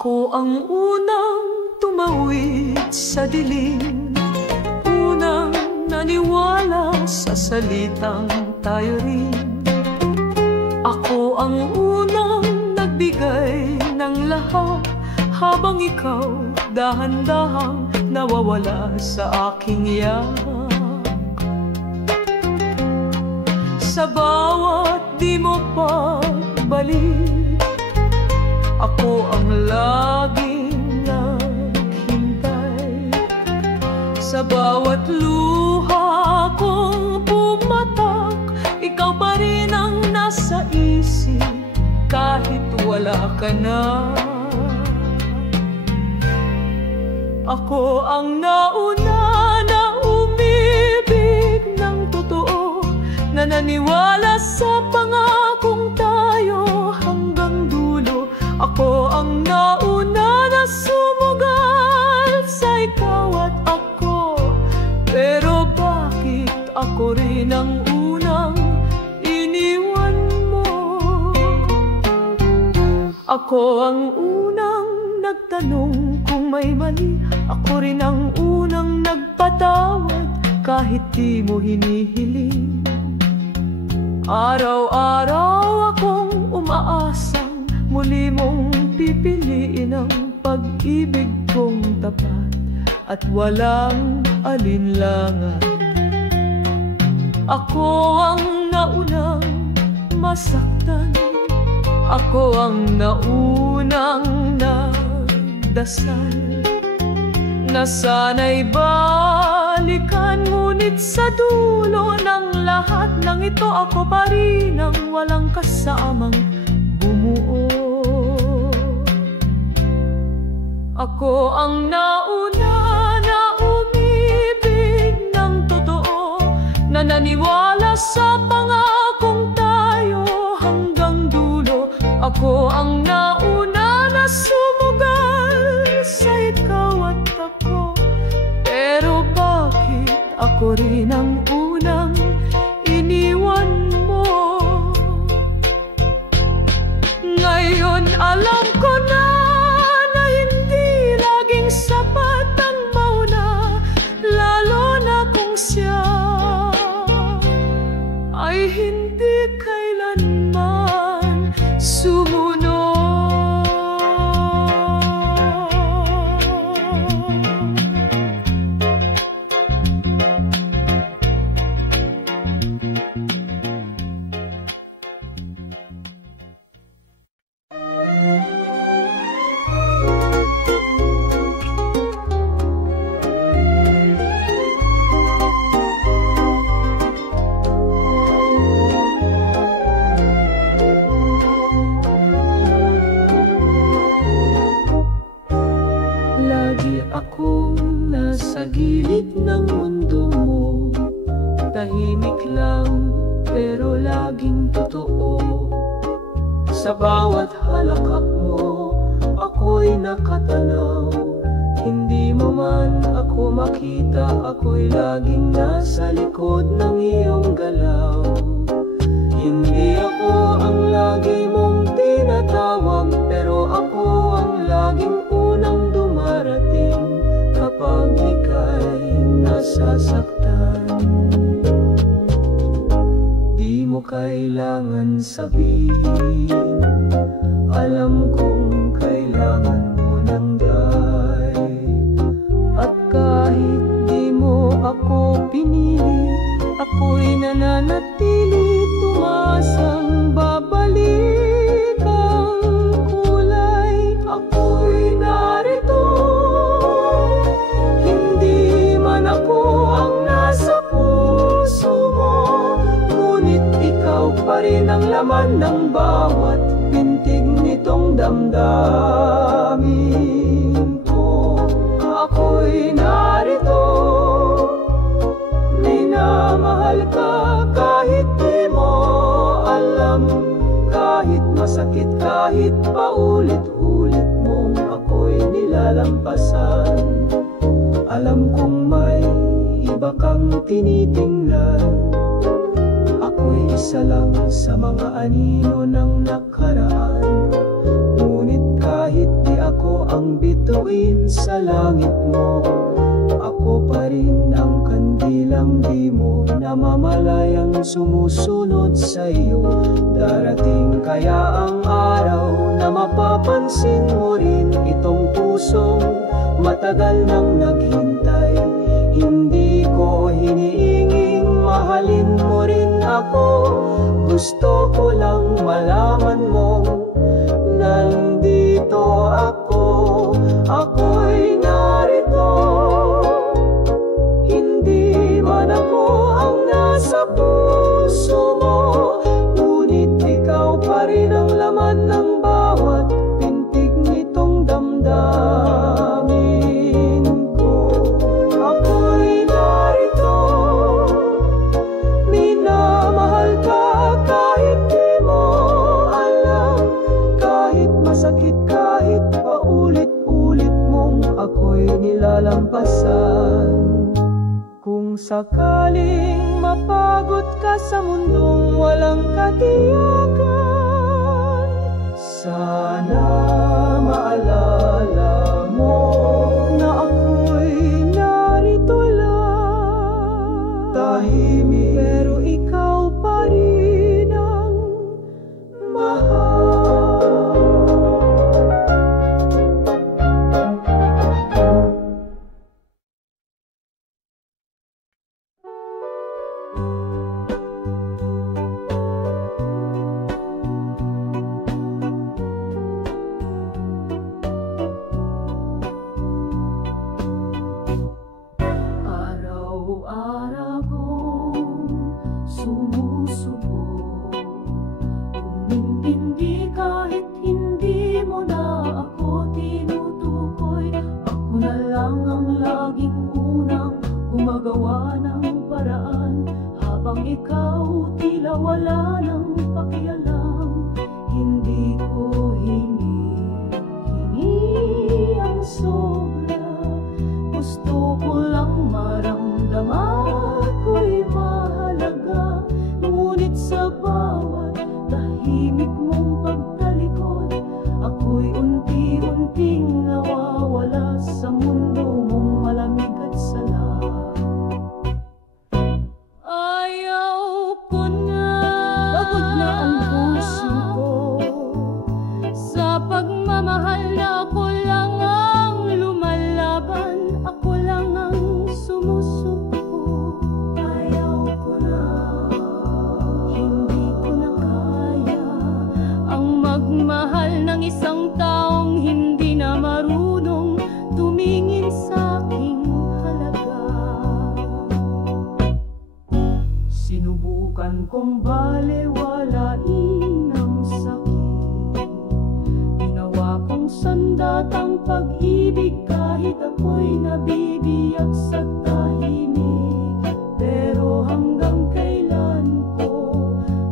Ako ang unang tumawid sa dilim, unang naniwala sa salitang tayo rin. Ako ang unang nagbigay ng lahat, habang ikaw dahan-dahang nawawala sa aking iyak. Sa bawat di mo pagbalik, ako ang laging naghintay. Sa bawat luha kong pumatak, ikaw pa rin ang nasa isip kahit wala ka na. Ako ang nauna na umibig ng totoo, na naniwala sa pangakong tayo hanggang dulo. Ako ang nauna na sumugal sa ikaw at ako, pero bakit ako rin ang unang iniwan mo? Ako ang unang nagtanong kung may mali, ako rin ang unang nagpatawad kahit di mo hinihiling. Araw-araw akong umaasang muli mong pipiliin ang pag-ibig kong tapat at walang alinlangan. Ako ang naunang masaktan, ako ang naunang nagdasal, na sana'y balikan, ngunit sa dulo ng lahat ng ito, ako pa rin ang walang kasamang bumuo. Ako ang nauna na umibig ng totoo, na naniwala sa pangakong tayo hanggang dulo. Ako ang nauna na sumugal sa ikaw at ako, pero bakit ako rin ang unang iniwan mo? Ngayon alam ko na hindi laging sapat ang mauna, lalo na kung siya ay hindi kailanman sumunod. Lagi akong nasa gilid ng mundo mo, tahimik lang pero laging totoo. Sa bawat halakhak mo, ako'y nakatanaw. Hindi mo man ako makita, ako'y laging nasa likod ng iyong galaw. Hindi ako ang lagi mong tinatawag, pero ako ang laging unang dumarating kapag ika'y nasasaktan. Di mo kailangan sabihin, alam kong kailangan mo ng dahil. At kahit di mo ako pinili, ako'y nananatili, tumasang babalik ang kulay. Ako'y narito, hindi man ako ang nasa puso mo, ngunit ikaw pa rin ang laman ng bawat pintig nitong damdamin ko. Ako'y narito, minamahal ka kahit di mo alam, kahit masakit, kahit paulit-ulit mong ako'y nilalampasan. Alam kong may iba kang tinitingnan, ako'y isa lang sa mga anino ng nakaraan. Ngunit kahit di ako ang bituin sa langit mo. Ako pa rin ang kandilang di mo namamalayang sumusunod sa iyo. Darating kaya ang araw na mapapansin mo rin itong pusong matagal nang naghintay. Hindi ko hiniinging mahalin mo rin ako. Gusto ko lang malaman mo nandito ako. Ako'y narito. Hindi man ako ang nasa puso mo, ngunit ikaw pa rin ang laman ng bawat pintig nitong damdamin ko. Ako'y narito, minamahal ka kahit di mo alam, kahit masakit, kahit paulit-ulit mong ako'y nilalampasan. Kung sakaling mapagod ka sa mundong walang katiyakan, sana maalala mo na ako'y narito lang. Tahimik pero ikaw pa rin ang mahal. Araw-araw kong sumusubok, umintindi kahit hindi mo na ako tinutukoy. Ako na lang ang laging unang gumagawa ng paraan, habang ikaw tila wala nang pakialam. Hindi ko hingi ang sobra, gusto ko lang maramdaman ako'y mahalaga. Ngunit sa bawat tahimik mong pagtalikod, ako'y unti-unting nawawala sa mundo mong malamig at sala. Ayaw ko na, pagod na ang puso ko sa pagmamahal na ako lang ang lumalaban, ako lang ang sumusuko. Ayaw ko na, hindi ko na kaya ang magmahal ng isang taong hindi na marunong tumingin sa aking halaga. Sinubukan kong balewalain ang sakit, ginawa kong sandatang pag-ibig kahit ako'y nabibiyak sa tahimik. Pero hanggang kailan ko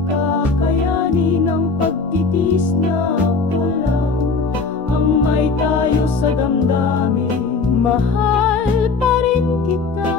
kakayanin ang pagtitis na ako lang ang may tayo sa damdamin. Mahal pa rin kita,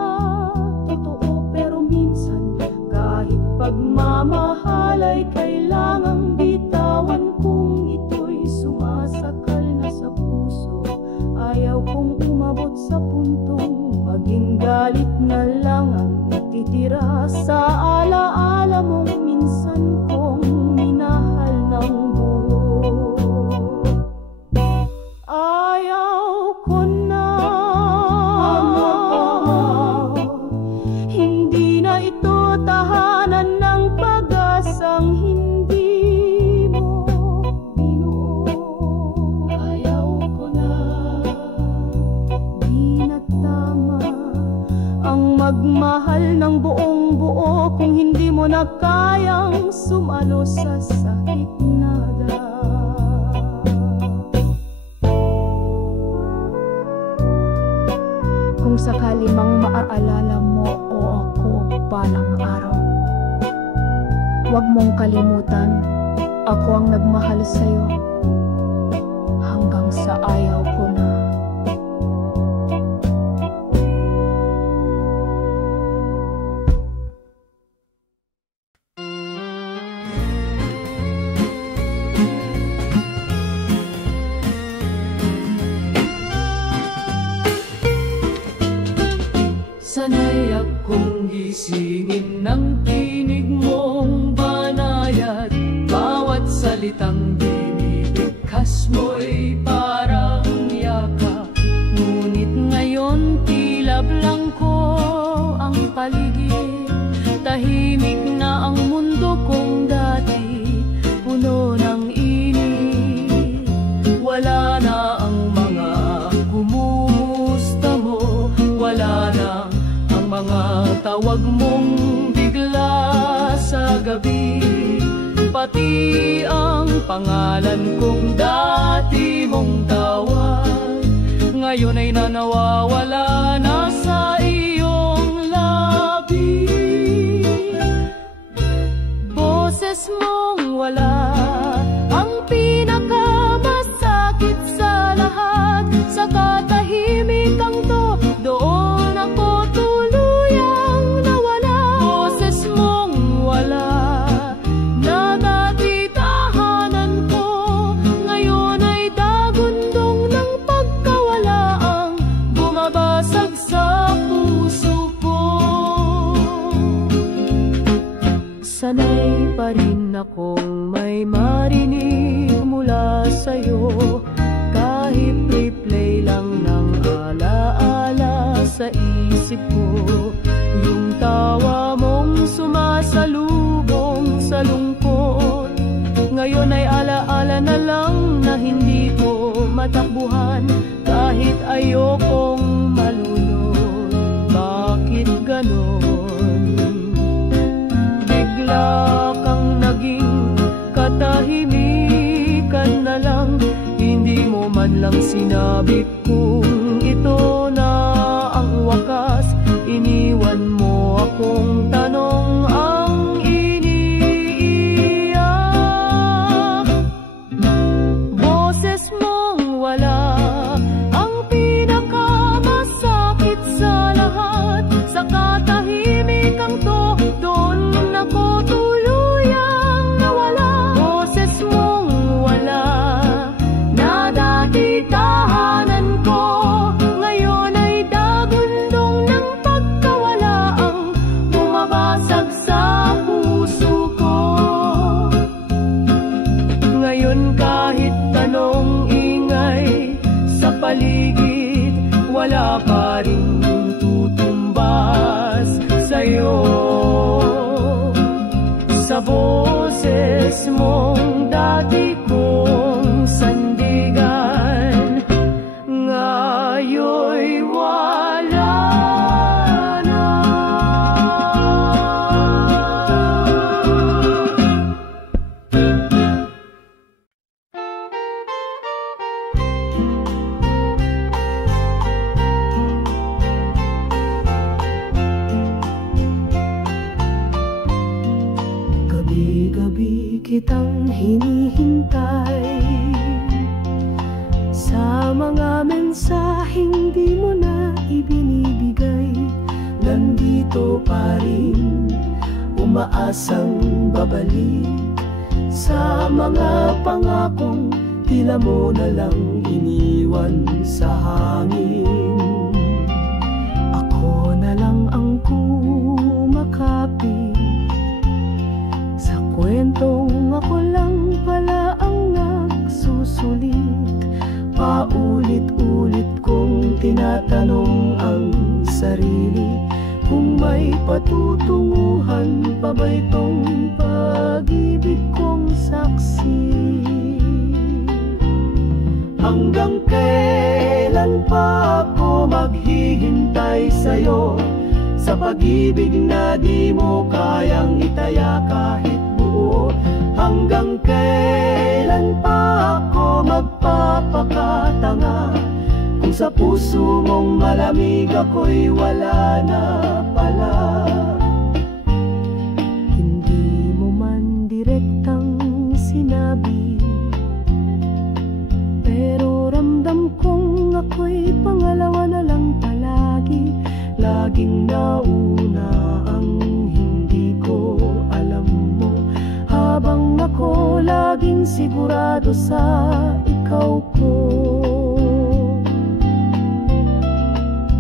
totoo, pero minsan kahit pagmamahal ay kailangang bitawan kung ito'y sumasakal na sa puso. Ayaw kong umabot sa puntong maging galit na lang ang natitira sa alaala mong minsan kong minahal ng buo. Ayaw ko na, hindi na ito tahanan ng pag-asang hindi mo binuo. Ayaw ko na, di na tama ang magmahal ng buong buo kung hindi mo na kayang sumalo sa sakit na dam. Kung sakali mang maaalala mo o ako balang araw, huwag mong kalimutan, ako ang nagmahal sa'yo hanggang sa ayaw ko na. Sanay akong gisingin ng tinig mong banayad. Bawat salitang binibigkas mo'y parang yakap. Ngunit ngayon tila blanko ang paligid. Tahimik na ang mundo kong dati, puno ng init. Wala na ang mga kumusta mo, wala na ang mga tawag mong bigla sa gabi. Pati ang pangalan kong dati mong tawag, ngayon ay nawawala na sa iyong labi. Boses mong wala ang pinakamasakit sa lahat. Sa katahimikang to, doon ako tuluyang nawala. Boses mong wala na dati tahanan ko, ngayon ay dagundong ng pagkawala ang bumabasag sa puso ko. Sanay pa rin akong may marinig mula sa'yo, kahit replay lang ng alaala sa isip ko. Yung tawa mong sumasalubong sa lungkot, ngayon ay alaala na lang na hindi ko matakbuhan. Kahit ayokong malunod, bakit ganon? Bigla kang naging katahimikan na lang. Hindi mo man lang sinabi kung ito na ang wakas. Iniwan mo akong tanong ang iniiyak. Boses mong wala ang pinakamasakit sa lahat. Sa katahimikang to, doon ako tuluyang nawala. Boses mong wala na dati tahanan ko, ngayon ay dagundong ng pagkawala ang bumabasag sa puso ko. Ngayon kahit anong ingay sa paligid, wala pa rin tutumbas sa'yo. Sa boses mong dati kong sandigan, ngayon'y wala na. Gabi-gabi kitang hinihintay, sa mga mensaheng di mo na ibinibigay. Nandito pa rin, umaasang babalik, sa mga pangakong tila mo na lang iniwan sa hangin. Ako na lang ang kumakapit sa kwentong ako lang pala ang nagsusulit. Paulit-ulit kong tinatanong ang sarili kung may patutunguhan pa ba itong pag-ibig kong saksi. Hanggang kailan pa ako maghihintay sa'yo, sa pag-ibig na di mo kayang itaya kahit buo? Hanggang kailan pa ako magpapakatanga, kung sa puso mong malamig ako'y wala na pala? Hindi mo man direktang sinabi, pero ramdam kong ako'y pangalawa na lang palagi. Laging nauna ang hindi ko alam mo, habang ako laging sigurado sa ikaw ko.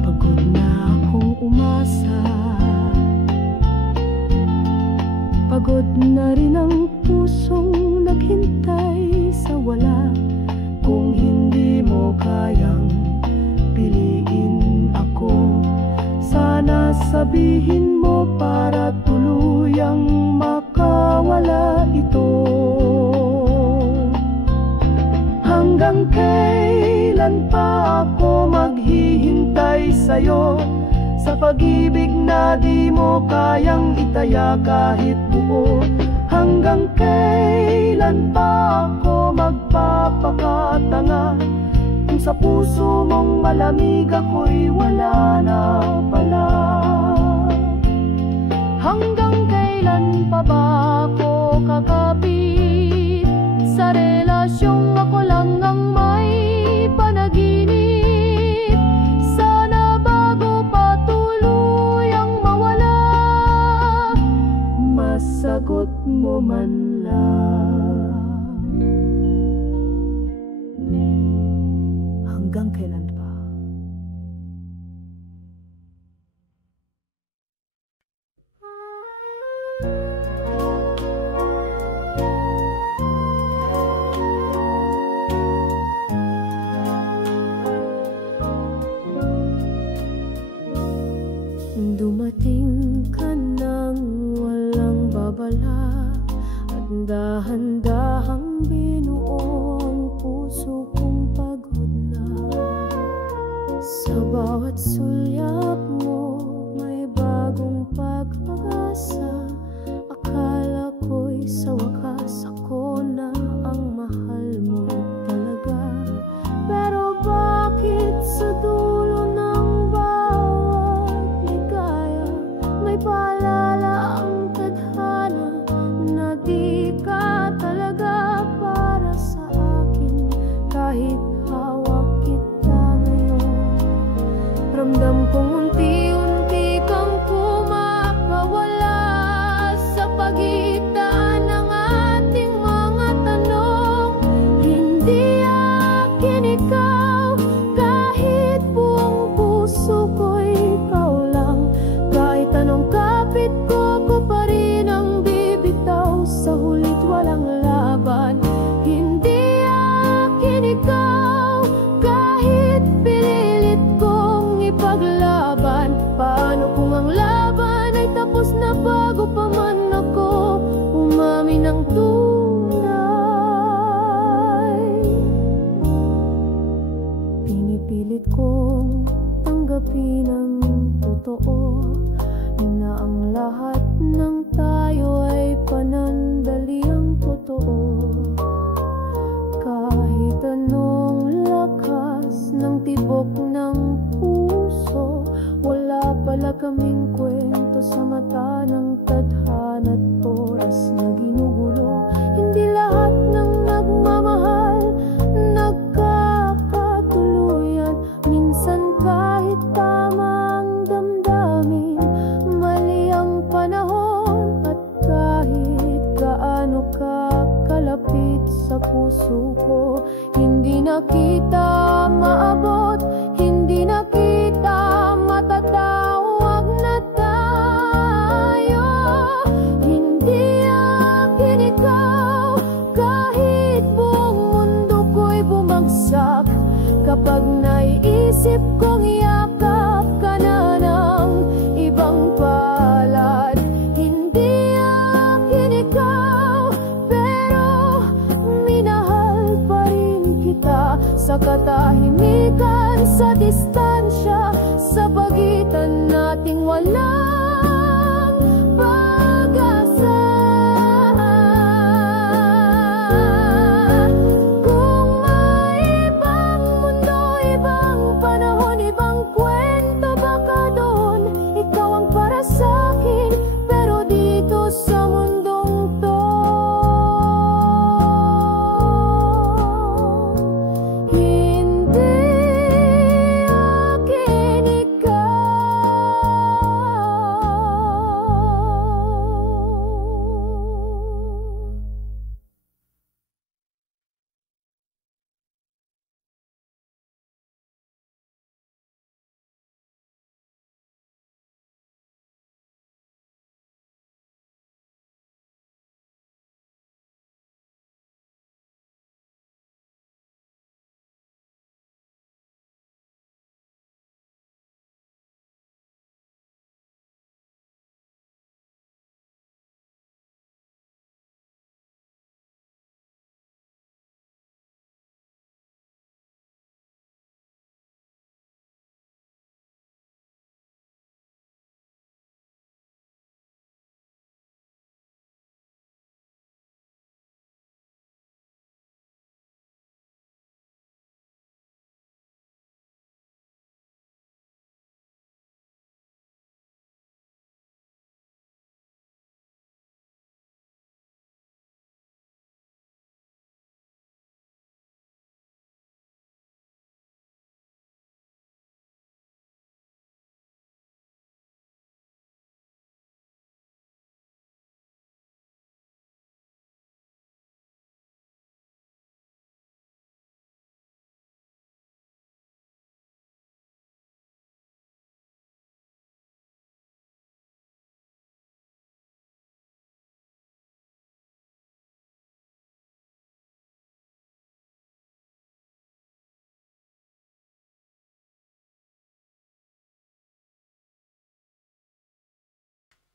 Pagod na akong umasa pa rin ang pusong naghintay sa wala. Kung hindi mo kayang piliin ako, sana sabihin mo para tuluyang makawala ito. Hanggang kailan pa ako maghihintay sa'yo, sa pag-ibig na di mo kayang itaya kahit buo? Hanggang kailan pa ako magpapakatanga, kung sa puso mong malamig ako'y wala na pala? Hanggang kailan pa ba ako kakapit sa relasyong ako lang ang may panaginip? Sana bago pa tuluyang mawala, masagot mo man lang. Hanggang kailan pa? Dumating ka nang walang babala, at dahan-dahang binuo ang puso kong pagod na. Sa bawat sulyap mo may bagong pag-asa. Akala ko'y sa wakas ako na ang mahal mo talaga. Pero bakit sa dulo ng bawat ligaya may paalala ang tadhana na di ka talaga para sa akin? Kahit hawak kita ngayon, ramdam kong unti-unti kang pumapawala sa pagitan ng ating mga tanong. Hindi akin ikaw, kahit buong puso ko'y ikaw lang. Kahit anong kapit ko, ko pa rin ang bibitaw. Sa hulit walang laban. Hindi akin ikaw, kahit pinilit kong ipaglaban. Paano kung ang laban ay tapos na bago pa man ako umamin ng tunay? Pinipilit kong tanggapin ang totoo na ang lahat ng tayo ay panandaliang totoo. Kahit anong lakas ng tibok ng puso, wala pala kaming kwento sa mata ng tadhana't oras na ginugulo. Hindi lahat ng nagmamahal nagkakatuluyan. Minsan kahit tama ang damdamin, mali ang panahon. At kahit gaano ka kalapit sa puso ko, hindi na kita maabot, hindi na kita matatawag na tayo. Hindi akin ikaw, kahit buong mundo ko'y bumagsak. Kapag naiisip kong yakap ka na ng ibang palad. Hindi akin ikaw, pero minahal pa rin kita. Sa katahimikan, sa distansya, sa pagitan nating walang pag-asa. Kung may ibang mundo, ibang panahon, ibang kwento, baka doon ikaw ang para sa'kin. Pero dito sa mundong to, hindi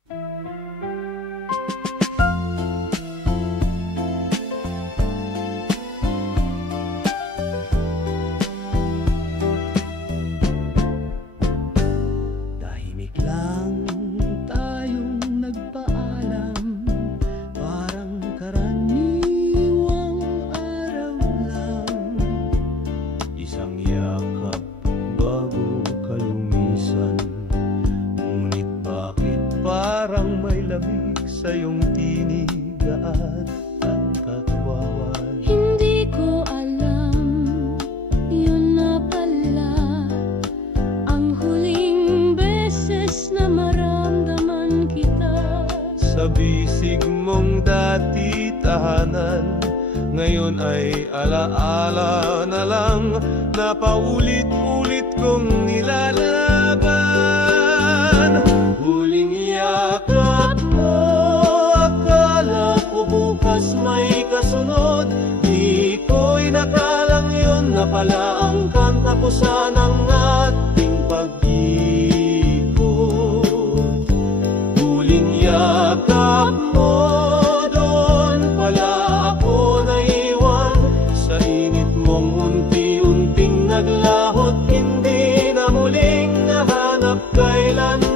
Tahimik lang tayong nagpaalam, parang karaniwang araw lang. Isang yakap bago kalumisan, ngunit bakit parang may lamig sa iyong tinig at katwawan? Hindi ko alam, yun na pala ang huling beses na maramdaman kita. Sa bisig mong dati tahanan, ngayon ay alaala na lang na paulit-ulit kong nilalaban. Huling yakap mo, akala ko bukas may kasunod. Di ko'y nakalang yun na pala ang katapusan ng ating pag-ikot. Huling yakap mo, doon pala ako naiwan. Sa init mong unti-unting naglahot, hindi na muling nahanap kailanman.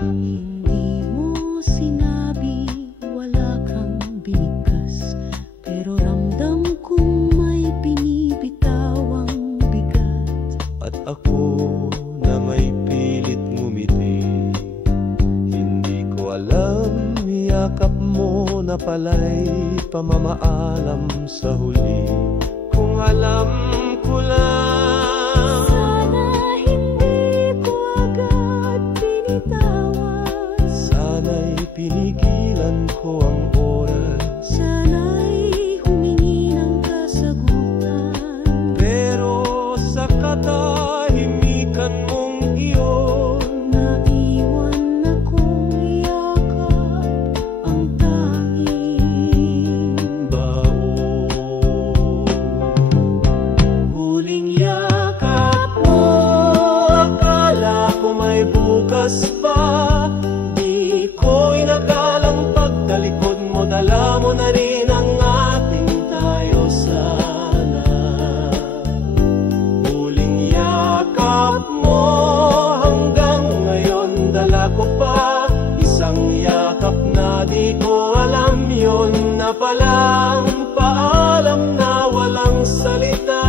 Hindi mo sinabi, wala kang bigkas, pero ramdam kong may binibitawang bigat. At ako na may pilit ngumiti, hindi ko alam, yakap mo na pala'y pamamaalam sa huli. Kung alam ko lang, Sana hindi ko agad binitawan, sana'y pinigilan ko ang oras. sana'y humingi ng kasagutan. Pero sa katahimikan mong iyon, Naiwan akong yakap, ang tanging baon. Huling yakap mo, akala ko may bukas pa. Di ko'y nakalang pagtalikod mo, dala mo na rin ang ating tayo sana. Huling yakap mo, hanggang ngayon dala ko pa. Isang yakap na di ko alam, yun na palang paalam na walang salita.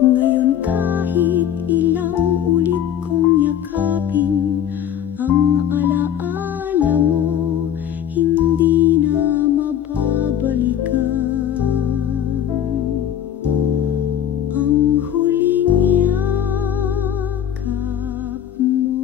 ngayon kahit ilang ulit kong yakapin, ang alaala mo hindi na mababalikan. Ang huling yakap mo.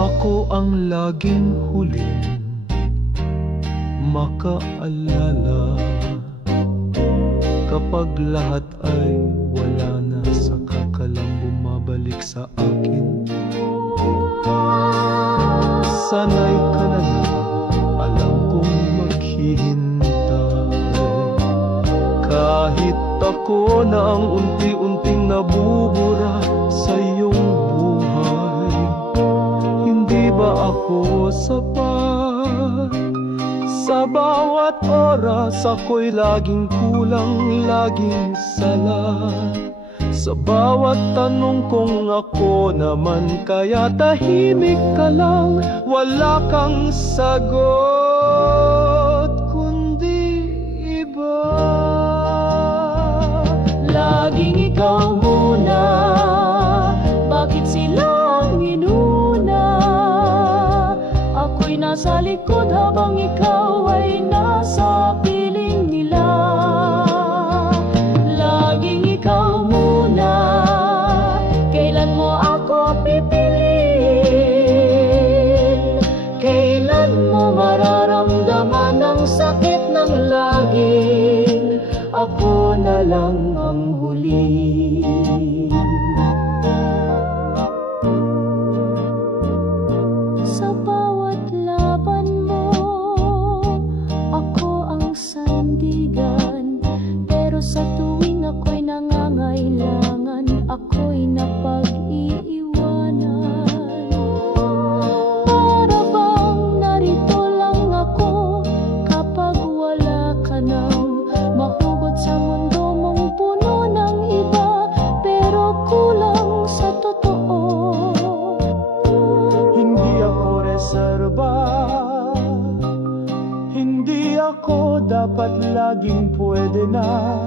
Ako ang laging huling makaalala. Kapag lahat ay wala na, saka ka lang bumabalik sa akin. Sanay ka na lang, alam kong maghihintay. Kahit ako na ang unti-unting nabubura sa iyong buhay, hindi ba ako sapat? Sa bawat oras ako'y laging kulang, laging sala. Sa bawat tanong kong ako naman, kaya tahimik ka lang, wala kang sagot, kundi iba. Laging ikaw muna, bakit silang inuna? Ako'y nasa likod habang ikaw ay nasa piling nila. Laging ikaw muna, kailan mo ako pipiliin? Kailan mo mararamdaman dapat laging pwede na.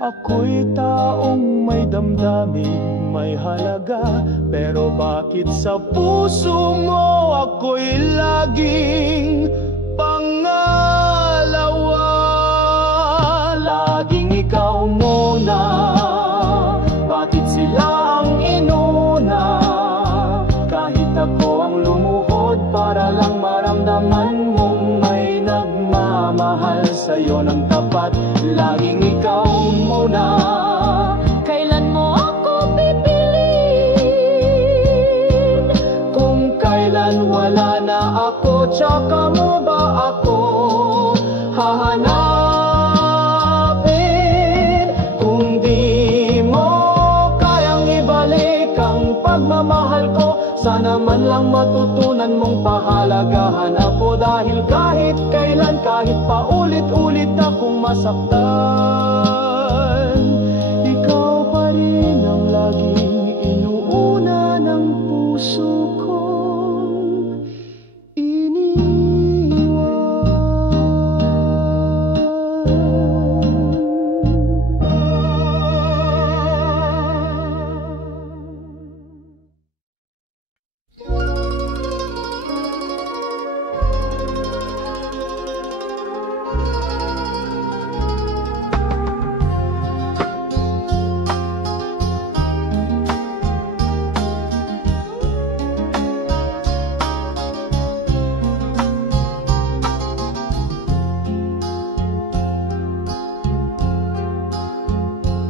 Ako'y taong may damdamin, may halaga. Pero bakit sa puso mo ako'y laging pangalawa? Laging ikaw muna, bakit sila ang inuna? Kahit ako ang lumuhod para lang maramdaman mong may nagmamahal sa'yo ng tapat. Laging ikaw muna. Kailan mo ako pipiliin? Kung kailan wala na ako, tsaka mo ba ako hahanapin? Kung di mo kayang ibalik ang pagmamahal ko, sana man lang matutunan mong pahalagahan ako. Dahil kahit kailan, kahit paulit-ulit akong masaktan, ikaw pa rin ang laging inuuna ng puso kong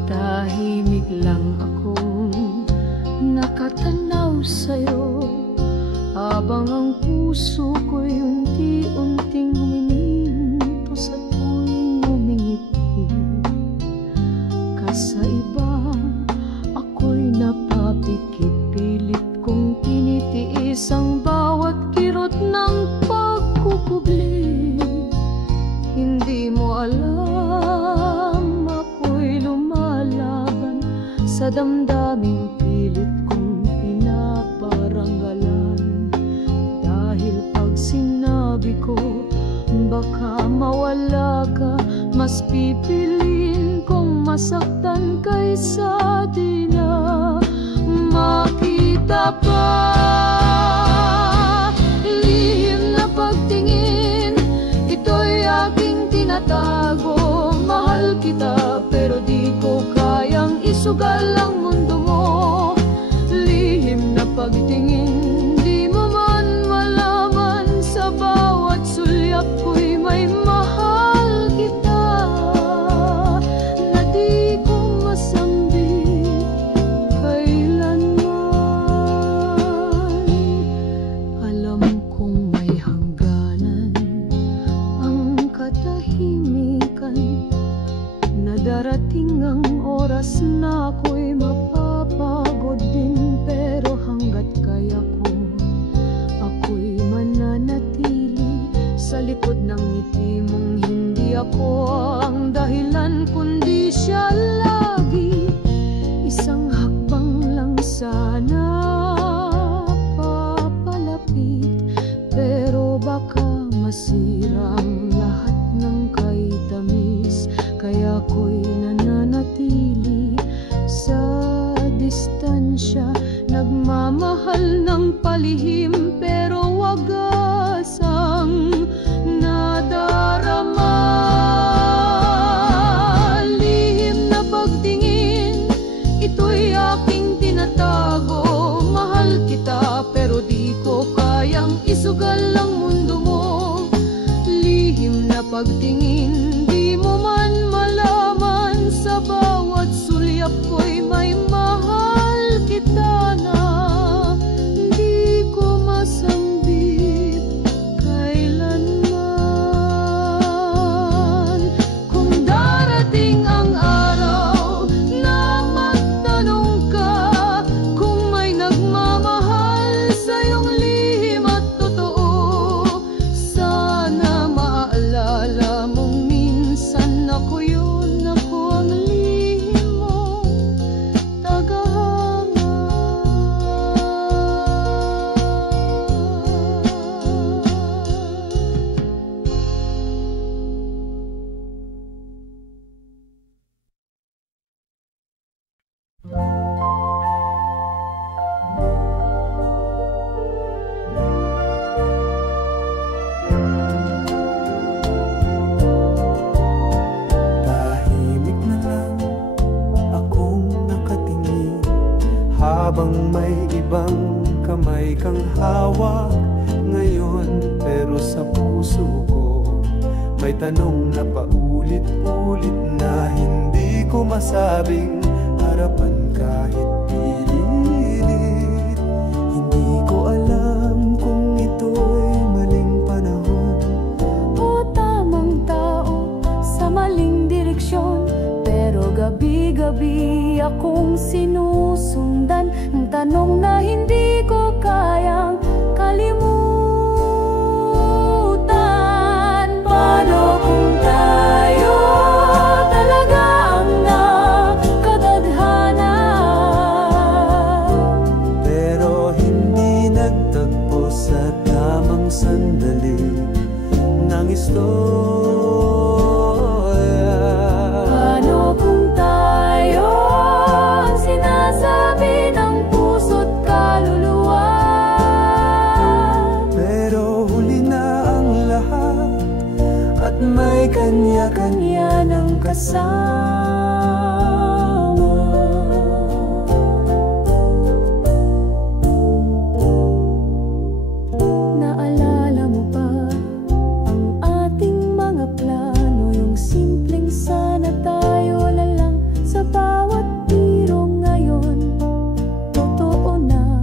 Tahimik lang akong nakatanaw sa'yo, habang ang puso ko'y unti-unting humihinto sa tuwing umingiti ka sa iba. Ako'y napapikit, pilit kong tinitiis ang bawat kirot ng pagkukubli. Hindi mo alam, ako'y lumalaban sa damdaming pilit kong pinaparanggalan. Dahil pag sinabi ko baka mawala ka, mas pipiliin kong masaktan kaysa di na makita pa. Lihim na pagtingin, ito'y aking tinatago. Mahal kita pero di ko kayang isugal ang mundo mo. Lihim na pagtingin, di mo man malaman, sa bawat sulyap ko'y may mahal kita na di ko masambit kailanman. Alam kong may hangganan ang katahimikan, na darating ang oras na ako'y mapapagod din. Pero hanggat kaya ko, ako'y mananatili sa likod ng ngiti mong. Hindi ako ang dahilan, kundi siya lagi. Isang hakbang lang sana papalapit, pero baka masira ang lahat ng kaitamis. Kaya ako'y nananatili sa distansya, nagmamahal ng palihim pero wagasang nadarama. Lihim na pagtingin, ito'y aking tinatago. Mahal kita pero di ko kayang isugal ang mundo mo. Lihim na pagtingin, di mo man malaman, sa bawat sulyap ko'y may mahal kita na di ko masambit kailanman. Kung darating ang araw na magtanong ka kung may nagmamahal sa iyong lihim at totoo, sana maalala mong minsan ibang kamay kang hawak ngayon, pero sa puso ko may tanong na paulit-ulit na hindi ko masabing harapan kahit pilit. Hindi ko alam kung ito'y maling panahon o tamang tao sa maling direksyon, pero gabi-gabi akong sinusundan ng tanong na hindi ko kayang kalimutan. Paano kung tayo talaga ang nakatadhana, pero hindi nagtagpo sa tamang sandali ng istorya? paano kung tayo ang sinasabi ng puso't kaluluwa, Pero huli na ang lahat at may kanya-kanya ng kasama. naalala mo ba ang ating mga plano, yung simpleng sana tayo na lang sa bawat biro ngayon? Totoo na,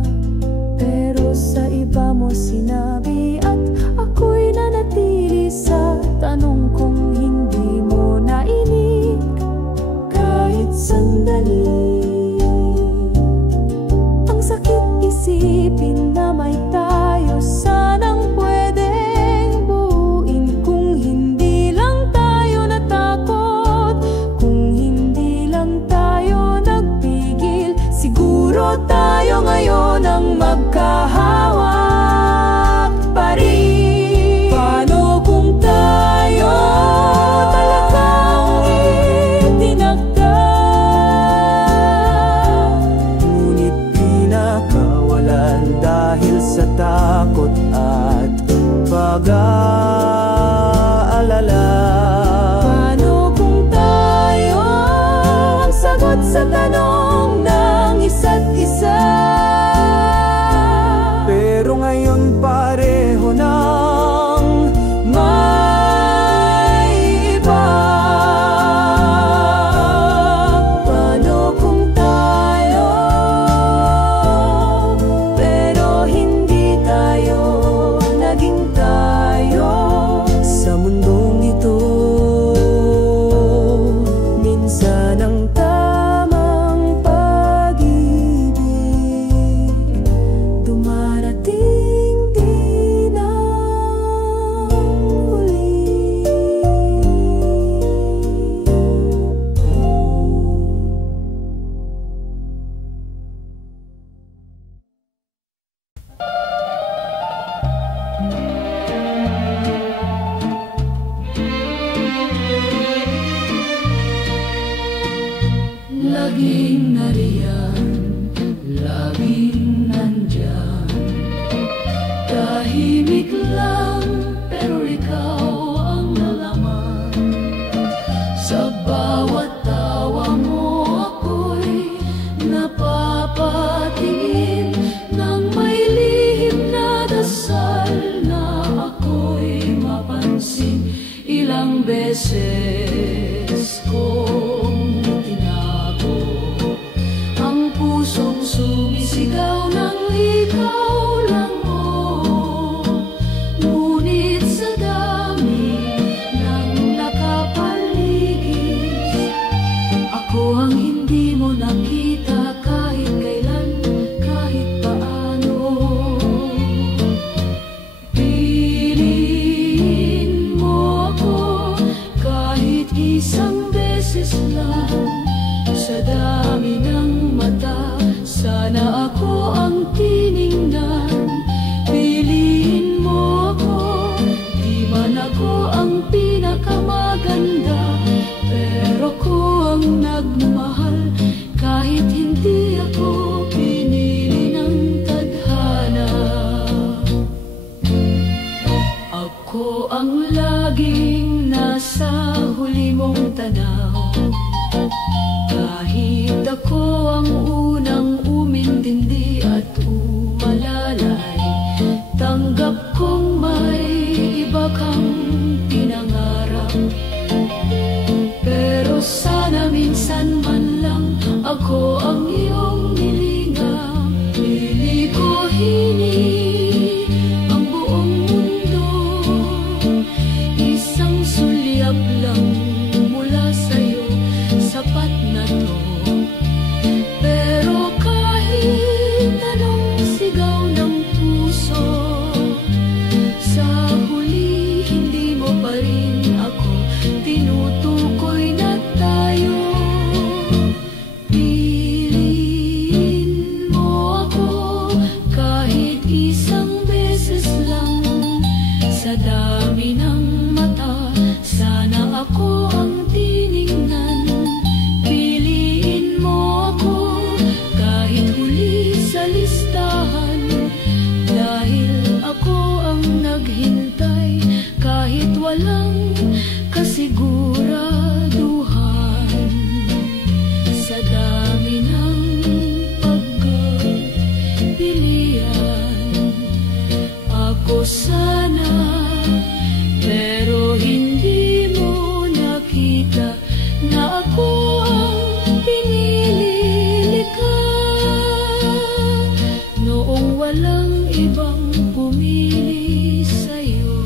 pero sa iba mo sinabi at ako'y nanatili sa tanong kung hindi mo nainig kahit sandali. Ang sakit isipin na may tayo sanang pwedeng buuin kung hindi lang tayo natakot, kung hindi lang tayo nagpigil. Siguro tayo ngayon ang magkahawak pa rin. Paano kung tayo talagang itinakda, Ngunit pinakawalan dahil sa takot at pag-aalala. paano kung tayo ang sagot sa tanong ng isa't isa? Pero ngayon pareho ng may iba. Paano kung tayo, pero hindi tayo naging tayo? Sa mundong ito, minsan ang tamang pag-ibig dumarating din ang huli. Laging nariyan, laging nandyan, tahimik lang pero ikaw ang nalaman. Sa bawat tawa mo ako'y napapatingin ng may lihim na dasal na ako'y mapansin. Ilang beses kong tinago walang kasiguraduhan. Sa dami ng pagpilian, ako sana, pero hindi mo nakita na ako ang pinili ka. Noong walang ibang pumili sa'yo.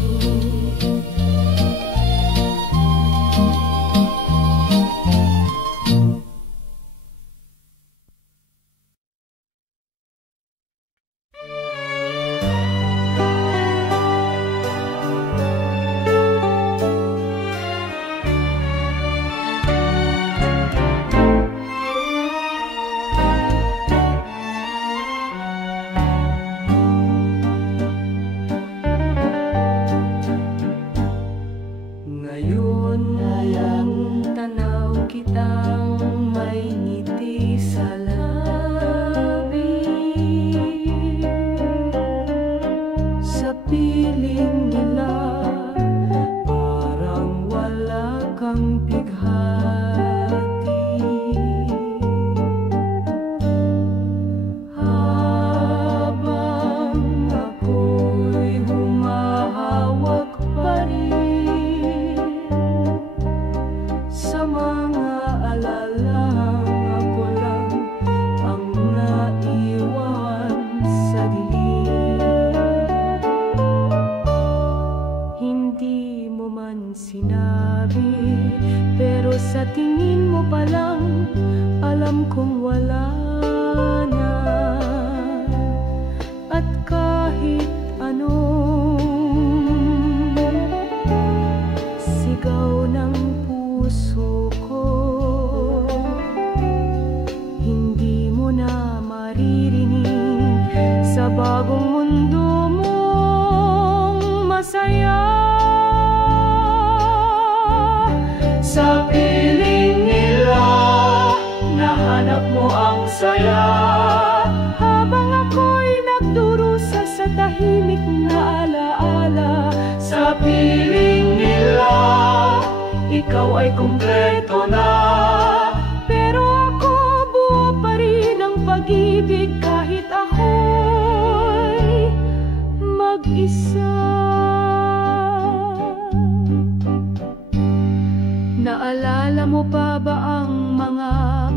Naalala mo pa ba ang mga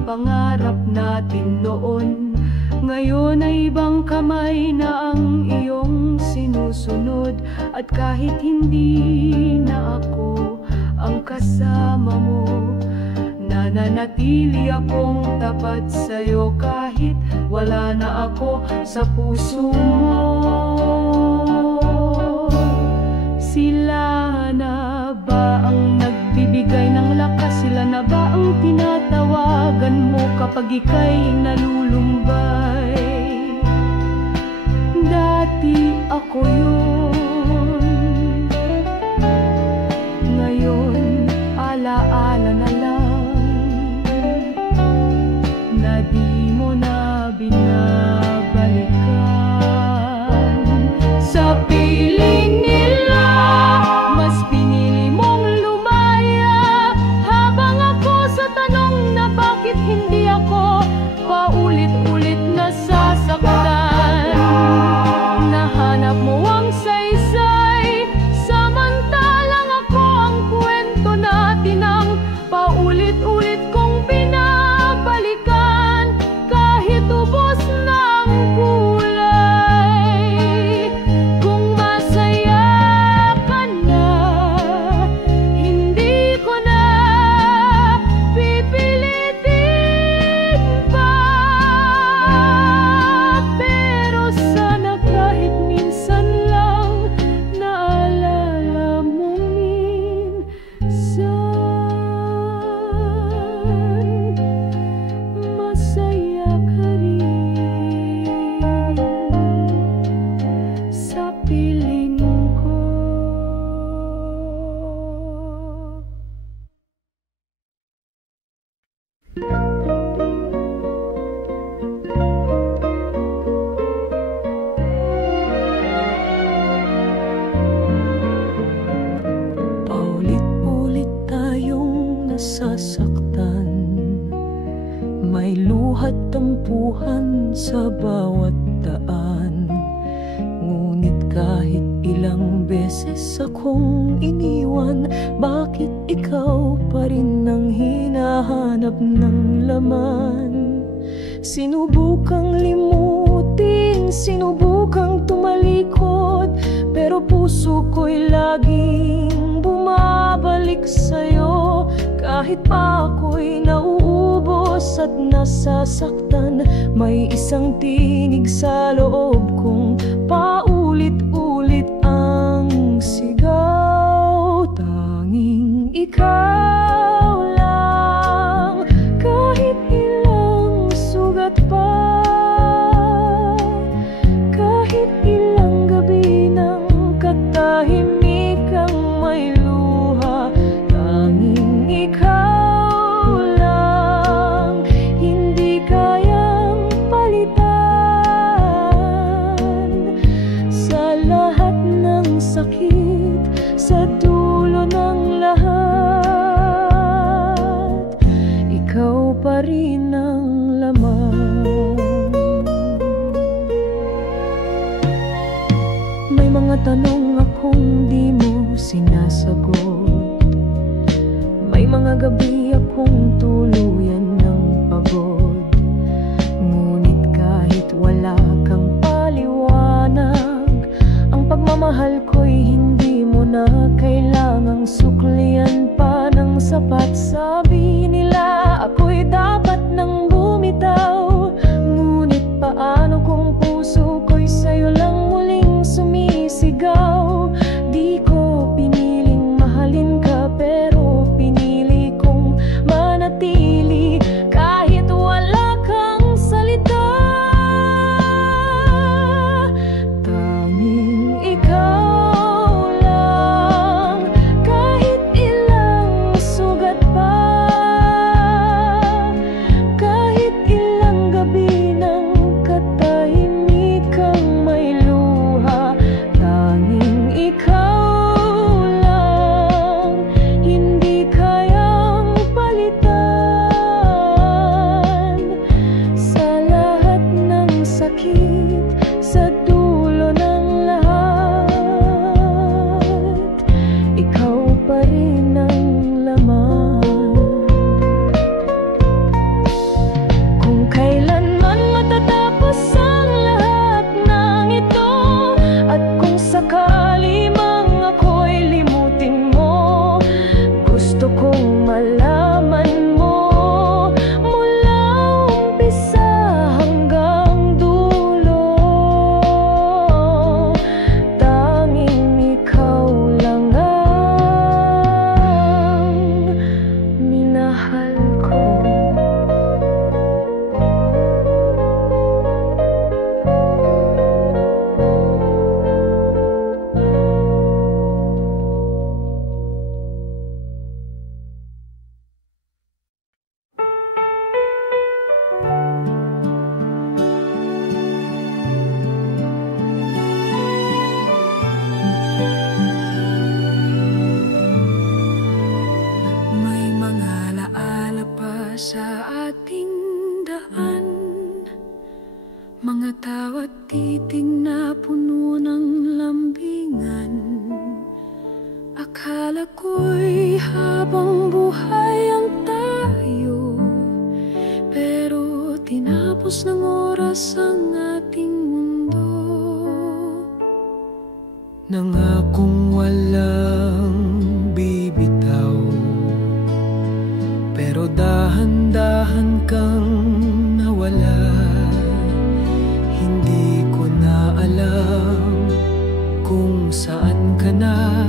pangarap natin noon? Ngayon ay ibang kamay na ang iyong sinusunod. At kahit hindi na ako ang kasama mo, nananatili akong tapat sa'yo kahit wala na ako sa puso mo. Sila na ba ang nagbibigay ng lakas? Sila na ba ang tinatawagan mo kapag ika'y nalulumbay? Dati ako yun, ngayon alaala na lang, na di mo na binabalikan. Sa piling nila, mas pinili mong lumaya, habang ako sa tanong na bakit hindi ako paulit-ulit nasasaktan. Nahanap mo Ilang beses akong iniwan, bakit ikaw pa rin ang hinahanap ng laman? Sinubukang limutin, sinubukang tumalikod, pero puso ko'y laging bumabalik sa'yo. Kahit pa ako'y nauubos at nasasaktan, may isang tinig sa loob kong paulit-ulit ang sigaw. Tanging ikaw lang, kahit ilang sugat pa, kahit ilang gabi ng katahimikang may luha. Tanging ikaw lang, hindi kayang palitan. Sa lahat ng sakit, sa dulo ng lahat, ikaw pa rin ang laman. May mga tanong akong di mo sinasagot, may mga gabi akong tuluyan ng pagod. Ngunit kahit wala kang paliwanag, ang pagmamahal ko'y hindi mo na kailangang suklian pa ng sapat. Sabi nila ako'y dapat nang bumitaw, ngunit paano kung puso ko'y sa'yo lang muling sumisigaw? Di ko piniling mahalin ka, pero pinili kong manatili kahit wala kang salita. Tanging ikaw lang, kahit ilang sugat pa, kahit ilang gabi ng katahimikang may luha. Tanging ikaw lang, hindi kayang palitan. Sa lahat ng sakit, sa dulo ng lahat, ikaw pa rin ang laman. Kung kailanman matatapos ang lahat ng ito, at kung sakali mang ako'y limutin mo, gusto kong malaman mo mula umpisa hanggang dulo. Tanging ikaw lang ang minahal ko. May mga alaala pa sa ating daan, mga tawa't titig na puno ng lambingan. Akala ko'y habang buhay ang tayo, pero tinapos ng oras ang ating mundo. Nangakong walang bibitaw, pero dahan-dahan kang nawala. Hindi ko na alam kung saan ka na,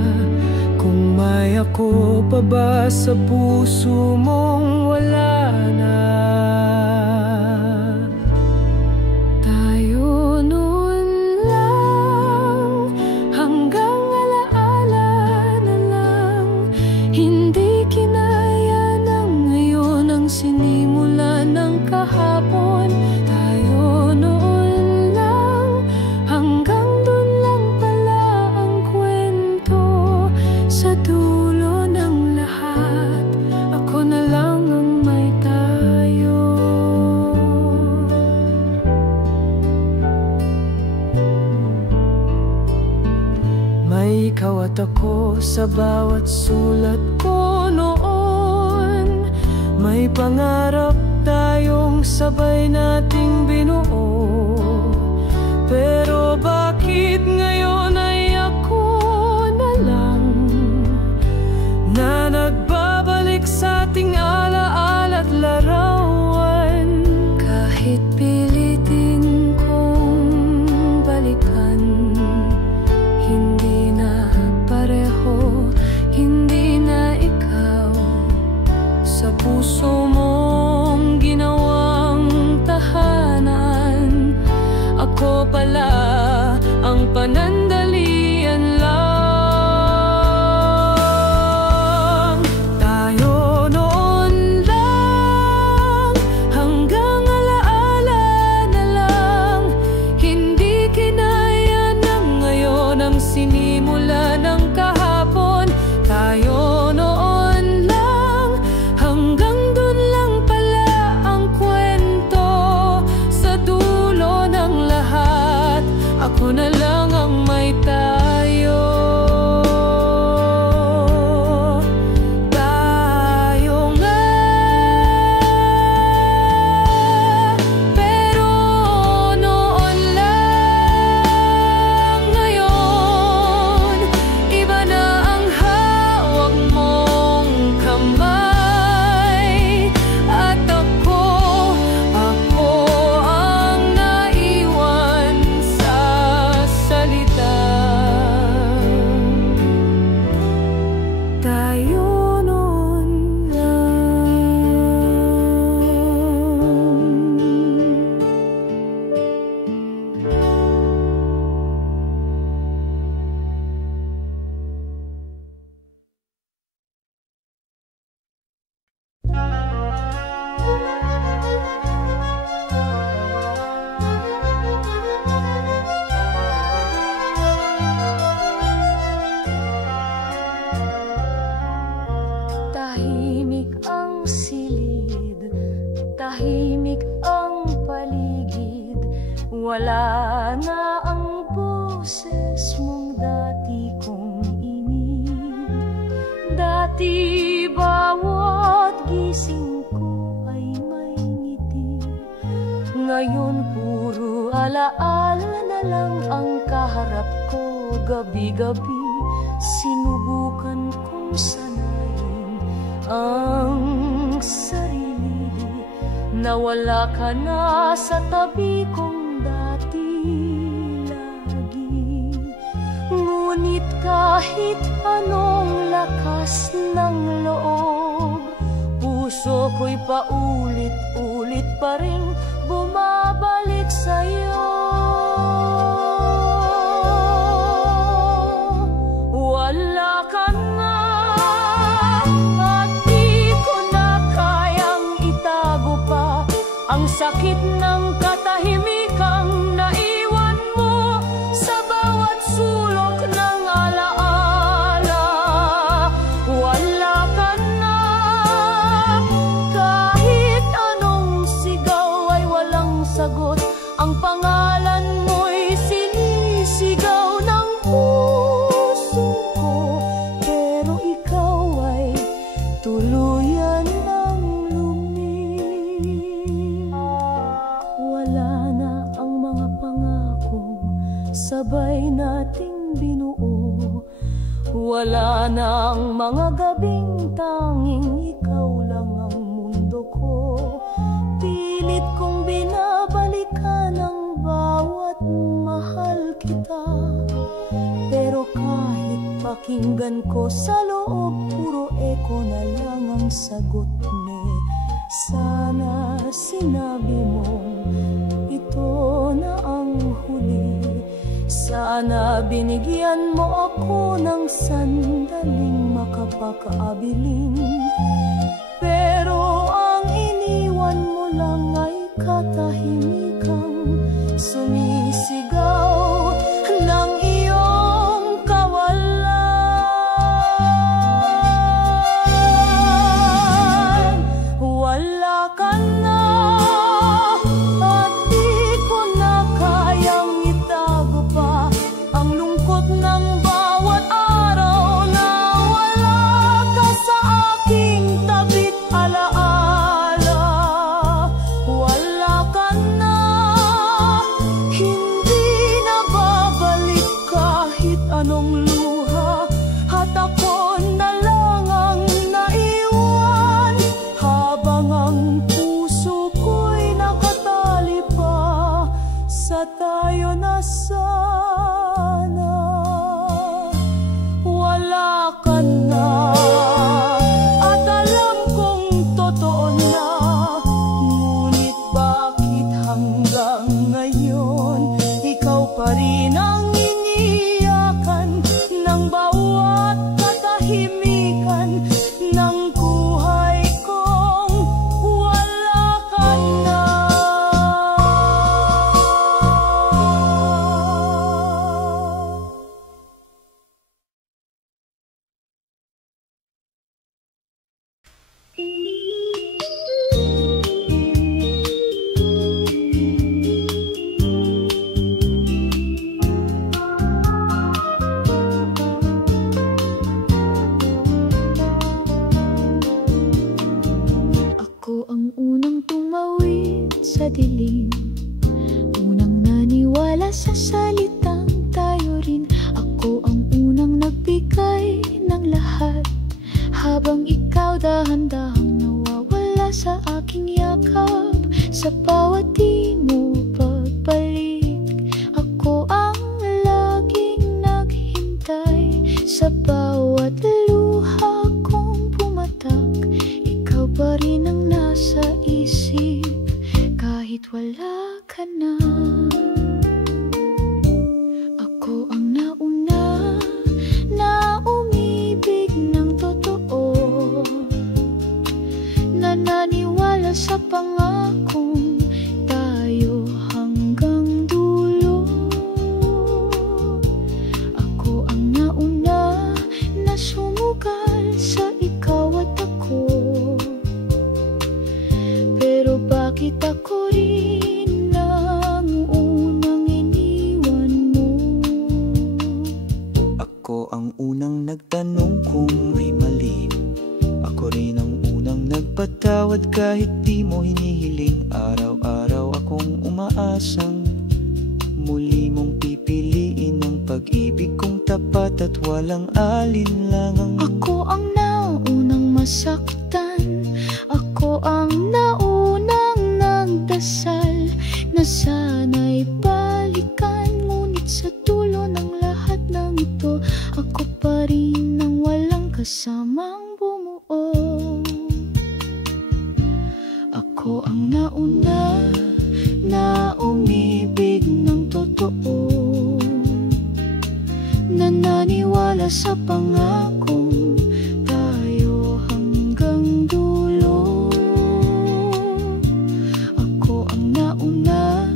kung may ako pa ba sa puso mong wala na. Tayo noon lang, hanggang alaala na lang. Hindi kinaya ng ngayon ang sinimula ng kahapon. Tayo noon lang, hanggang dun lang pala ang kwento. Sa dulo ng lahat, ako na lang ang may tayo. ikaw at ako sa bawat sulat ko noon. May pangarap tayong sabay nating binuo. Pero bakit ngayon ay ako na lang na nagbabalik sa ating alaala at larawan? Kahit pilitin kong balikan, hindi na pareho, hindi na ikaw. Sa puso mong ginawang tahanan, ako pala ang panandalian lang. Tayo noon lang, hanggang alaala na lang. Hindi kinaya ng ngayon ang sinimula ng kahapon. Tayo noon lang, hanggang dun lang pala ang kwento. Sa dulo ng lahat, ako na lang ang may tayo. Tayo nga. Pero noon lang, ngayon iba na ang hawak mong kamay. At ako ang naiwan sa salita. Tayo noon lang. Tahimik ang silid, tahimik ang paligid. Wala na ang boses mong dati kong inib. Dati bawat gising ko ay may ngiti. Ngayon puro alaala na lang ang kaharap ko. Gabi-gabi sinubukan kong sanayin ang sarili na wala ka na sa tabi kong dati lagi. Ngunit kahit anong lakas ng loob, puso ko'y paulit-ulit pa rin bumabalik sa'yo. Wala ka na at di ko na kayang itago pa ang sakit ng katahimikang naiwan mo sa bawat sulok ng alaala. Wala ka na, kahit anong sigaw ay walang sagot. Ang pangalan mo'y sinisigaw ng puso ko, pero ikaw ay tuluyan ng lumim. Wala na ang mga pangakong sabay nating binuo. Wala na ang mga gabing tanging ikaw lang ang mundo ko. Pilit kong binabalikan ang bawat mahal kita, pero kahit pakinggan ko sa loob, puro eko na lang ang sagot ni. Sana sinabi mo ito na ang huli. Sana binigyan mo ako ng sandaling makapakaabilin. Pero ang iniwan mo lang ay katahimikang sumisigaw ng iyong kawalan. Wala ka na at di ko na kayang itago pa ang lungkot ng bawat unang nagtanong kung may mali. Ako rin ang unang nagpatawad kahit di mo hinihiling. Araw-araw akong umaasang muli mong pipiliin ang pag-ibig kong tapat at walang alinlangang. Ako ang naunang masaktan, ako ang naunang nagdasal na sana'y balikan. Ngunit sa dulo ng lahat ng ito, ako pa rin ang walang kasamang bumuo. Ako ang nauna na umibig ng totoo, nananiwala sa pangakong tayo hanggang dulo. Ako ang nauna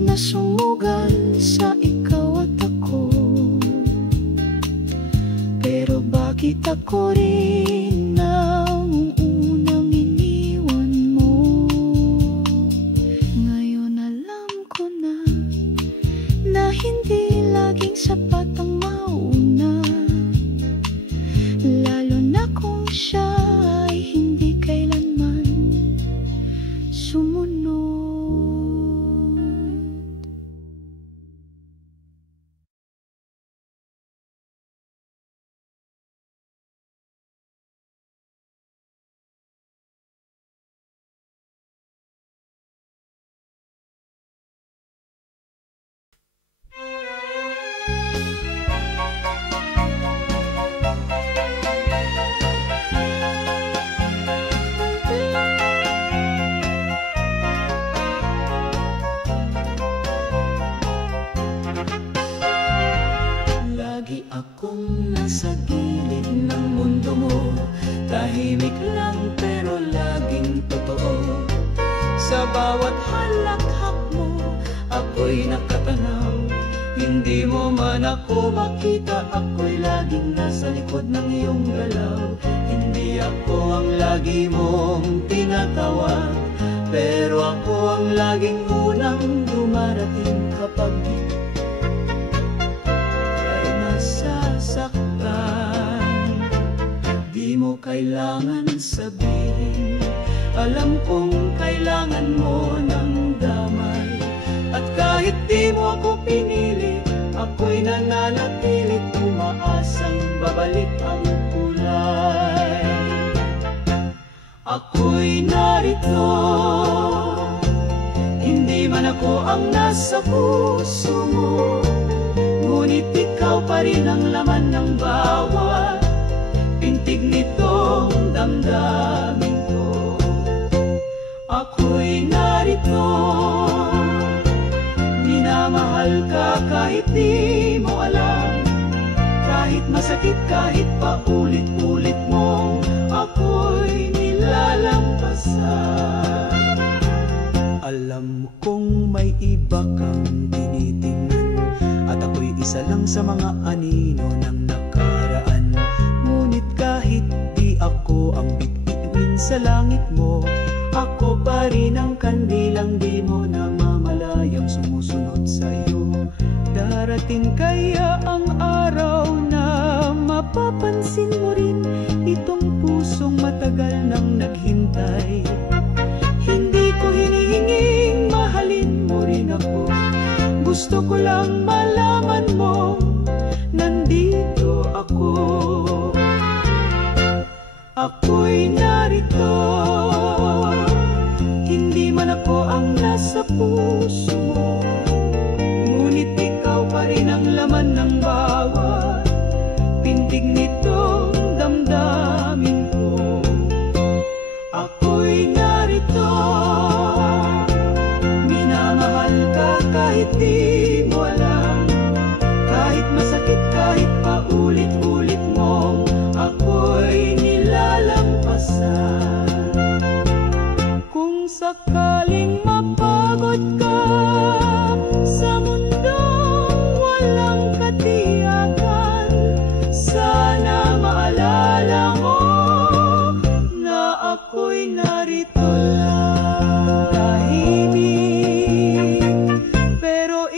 na sumugal sa ikaw at ako, pero bakit ako rin ang unang iniwan mo? Ngayon alam ko na hindi laging sapat ang mauna, lalo na kung siya ay hindi kailanman sumunod. Lagi akong nasa gilid ng mundo mo, tahimik lang pero laging totoo. Sa bawat halakhak mo, ako'y nakatanaw. Hindi mo man ako makita, ako'y laging nasa likod ng iyong galaw. Hindi ako ang lagi mong tinatawag, pero ako ang laging unang dumarating kapag ay nasasaktan. Di mo kailangan sabihin, alam kong kailangan mo ng damay. At kahit di mo ako pinili, ako'y nananatilit umaasang babalik ang kulay. Ako'y narito, hindi man ako ang nasa puso mo, ngunit ikaw pa rin ang laman ng bawat pintig nitong damdamin ko. Ako'y narito, minamahal ka kahit di mo alam, kahit masakit, kahit paulit-ulit mong ako'y nilalampasan. Alam kong may iba kang tinitingnan, at ako'y isa lang sa mga anino ng nakaraan. Ngunit kahit di ako ang bituin sa langit mo, ako pa rin ang kandilang di mo namamalayang sumusunod sa'yo. Darating kaya ang araw na mapapansin mo rin itong pusong matagal nang naghintay. Hindi ko hinihinging mahalin mo rin ako, gusto ko lang malaman mo nandito ako. Ako'y narito, hindi man ako ang nasa puso mo, ngunit ikaw pa rin ang laman ng bawat pintig nitong damdamin ko. Ako'y narito, minamahal ka kahit di mo alam, kahit masakit, kahit paulit-ulit mong ako'y nilalampasan. Kung sakaling mapagod ka sa mundong walang katiyakan, sana maalala mo na ako'y narito lang. Tahimik, pero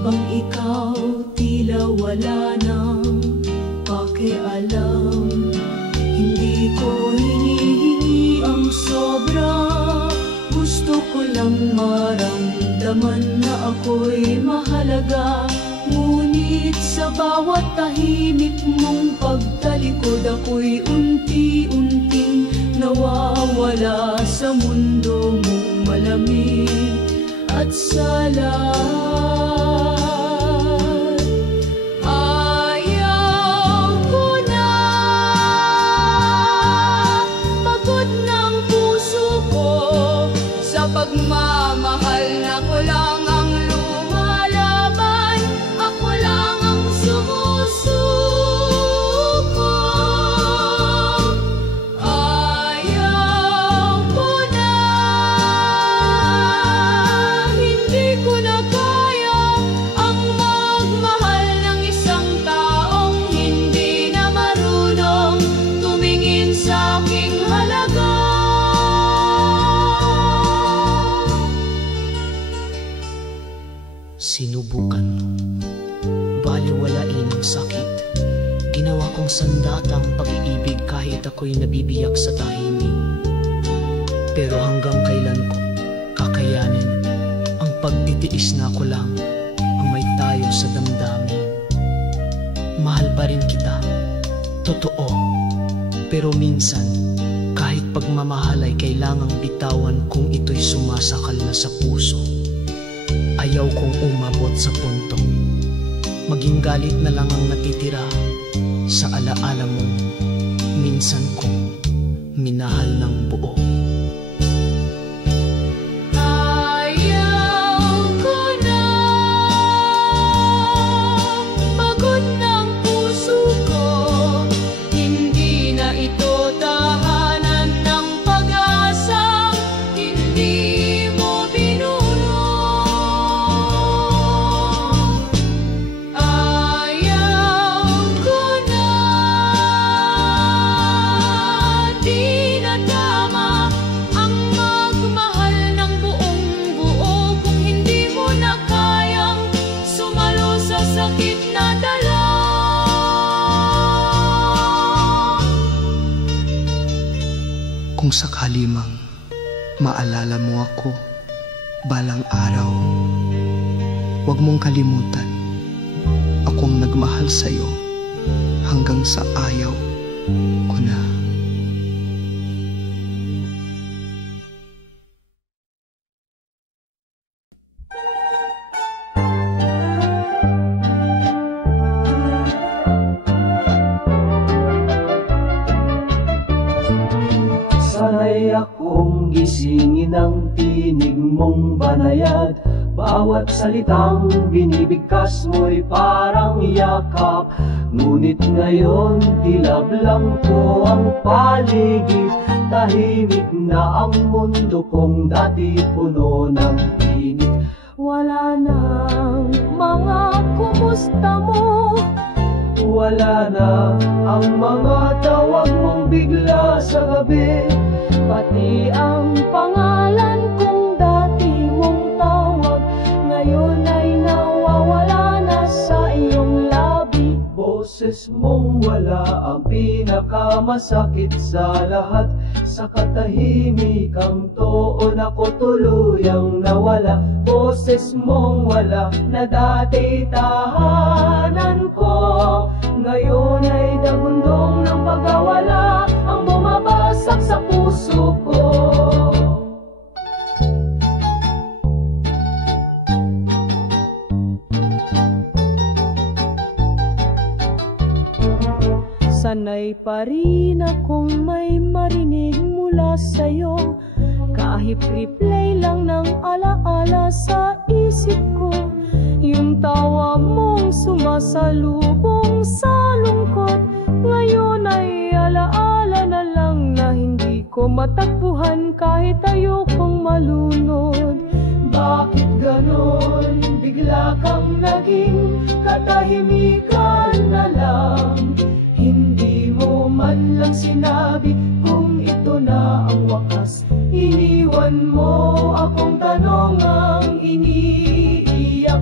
Habang ikaw tila wala nang pakialam, hindi ko hinihingi ang sobra. Gusto ko lang maramdaman na ako'y mahalaga. Ngunit sa bawat tahimik mong pagtalikod, ako'y unti-unting nawawala sa mundo mong malamig at salat. Ayaw ko na, pagod ng puso ko sa pagmamahal na ko lang ang lumalaban. Ako lang ang sumusuko. Ayaw ko na, hindi ko na kaya ang magmahal ng isang taong hindi na marunong tumingin sa aking halaga. Sinubukan mo, baliwalain ang sakit. Ginawa kong sandatang pag-iibig kahit ako'y nabibiyak sa tahimik. Pero hanggang kailan ko kakayanin ang pagtitiis na ako lang ang may tayo sa damdamin. Mahal pa rin kita, totoo. Pero minsan, kahit pagmamahal ay kailangang bitawan kung ito'y sumasakal na sa puso. Ayaw kong umabot sa puntong maging galit na lang ang natitira sa alaala mong minsan kong minahal ng buo. Ayaw ko na, pagod ng puso ko, hindi na ito tahanan ng pag-asang hindi mo binuno. Ayaw ko na, di na tama ang magmahal ng buong buo kung hindi mo na kayang sumalo sa sakit na dala. Kung sakali mang maalala mo ako balang araw, huwag mong kalimutan, akong nagmahal sa'yo hanggang sa ayaw ko na. Sana'y akong gisingin ang tinig mong banayad. Bawat salitang binibigkas mo'y parang yakap. Ngunit ngayon dilab lang ko ang paligid. Tahimik na ang mundo kong dati puno ng tinig. Wala nang mga kumusta mo, Wala na ang mga tawag mong bigla sa gabi. pati ang pangalan kong dati mong tawag, ngayon ay nawawala na sa iyong labi. Boses mong wala ang pinakamasakit sa lahat. Sa katahimikang toon ako tuluyang nawala. Boses mong wala na dati tahanan ko, ngayon ay dagundong ng pagkawala ang bumabagsak sa puso ko. Sanay pa rin akong may marinig mula sa'yo, kahit replay lang ng alaala sa isip ko. Yung tawa mong sumasalubong sa lungkot, ngayon ay alaala na lang na hindi ko matakbuhan kahit ayokong malunod. Bakit ganon? Bigla kang naging katahimikan na lang. Hindi mo man lang sinabi kung ito na ang wakas. Iniwan mo akong tanong ang iniiyak.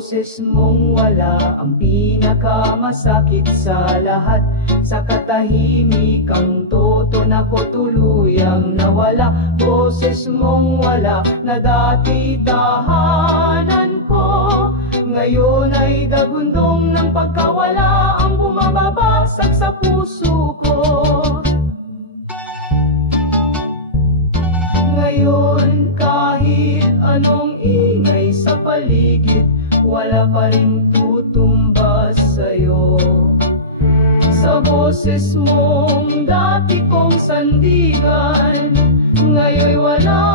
boses mong wala ang pinakamasakit sa lahat. Sa katahimikang toton ako tuluyang nawala. Boses mong wala na dati tahanan ko, ngayon ay dagundong ng pagkawala ang bumababasag sa puso ko. Ngayon kahit anong ingay sa paligid, wala pa rin tutumbas sa'yo. Sa boses mong dati kong sandigan, ngayon'y wala na.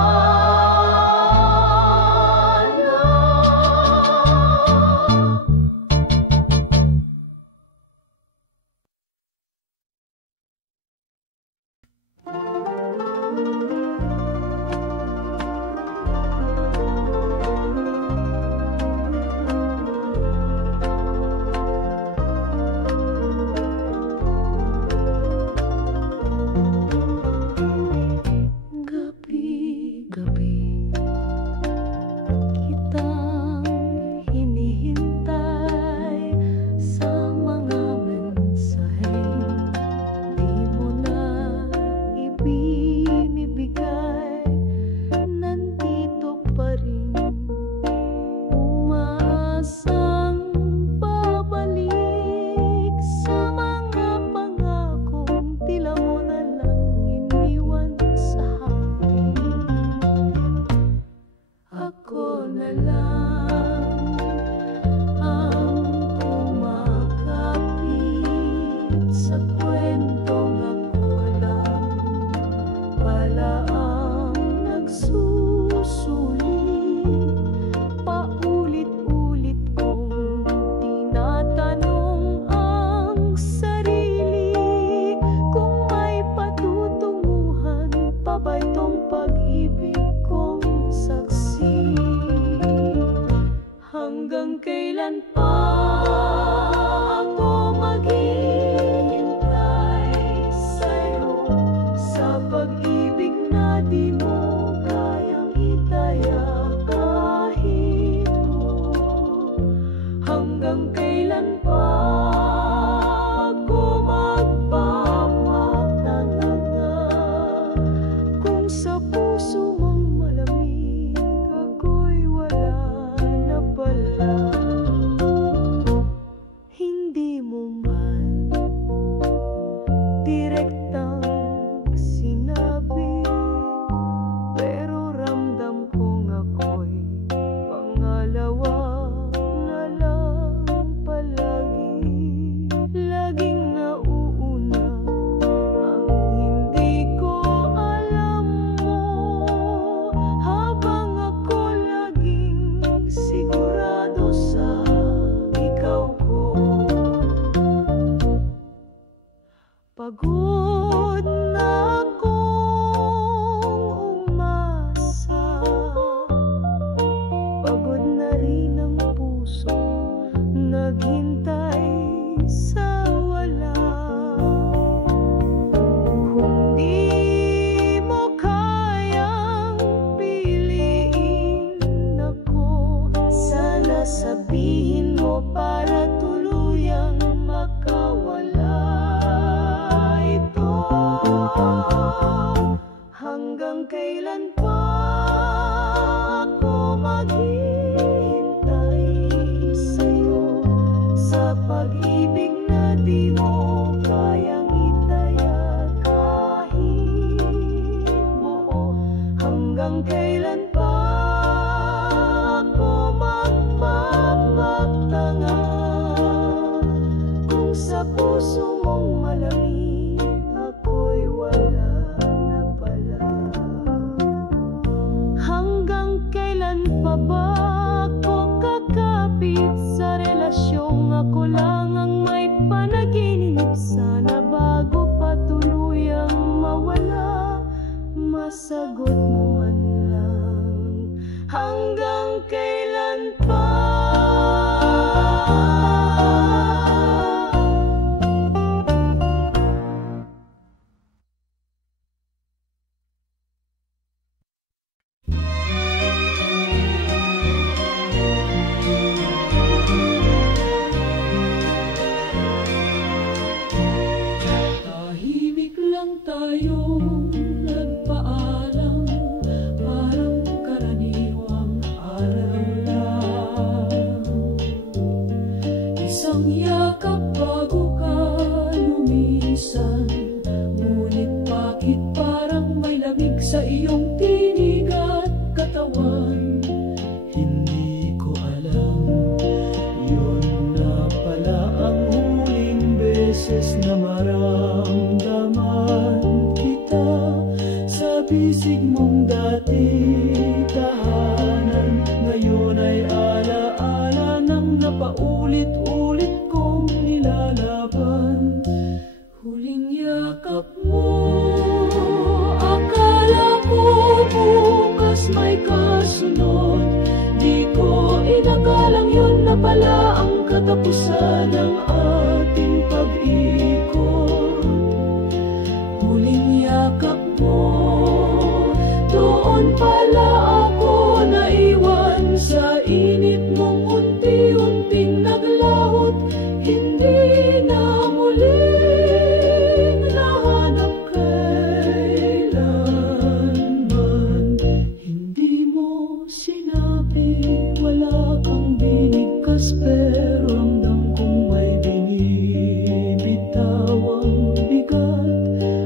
Isang yakap bago ka lumisan, ngunit bakit parang may lamig sa iyong tinig at katawan? Hindi ko alam, yun na pala ang huling beses na maramdaman kita sa bisig mong dati tahanan. Ngayon ay alaala ng napaulit-ulit kong nilalaban. Huling yakap mo, akala ko bukas may kasunod. Di ko inakalang yun na pala ang katapusan ng ating pag-ikot. Huling yakap mo, doon pala ako naiwan sa init mong unti-unting naglahot. Hindi na muling nahanap kailanman. Hindi mo sinabi, wala kang binigkas, pero ramdam kong may binibitawang bigat.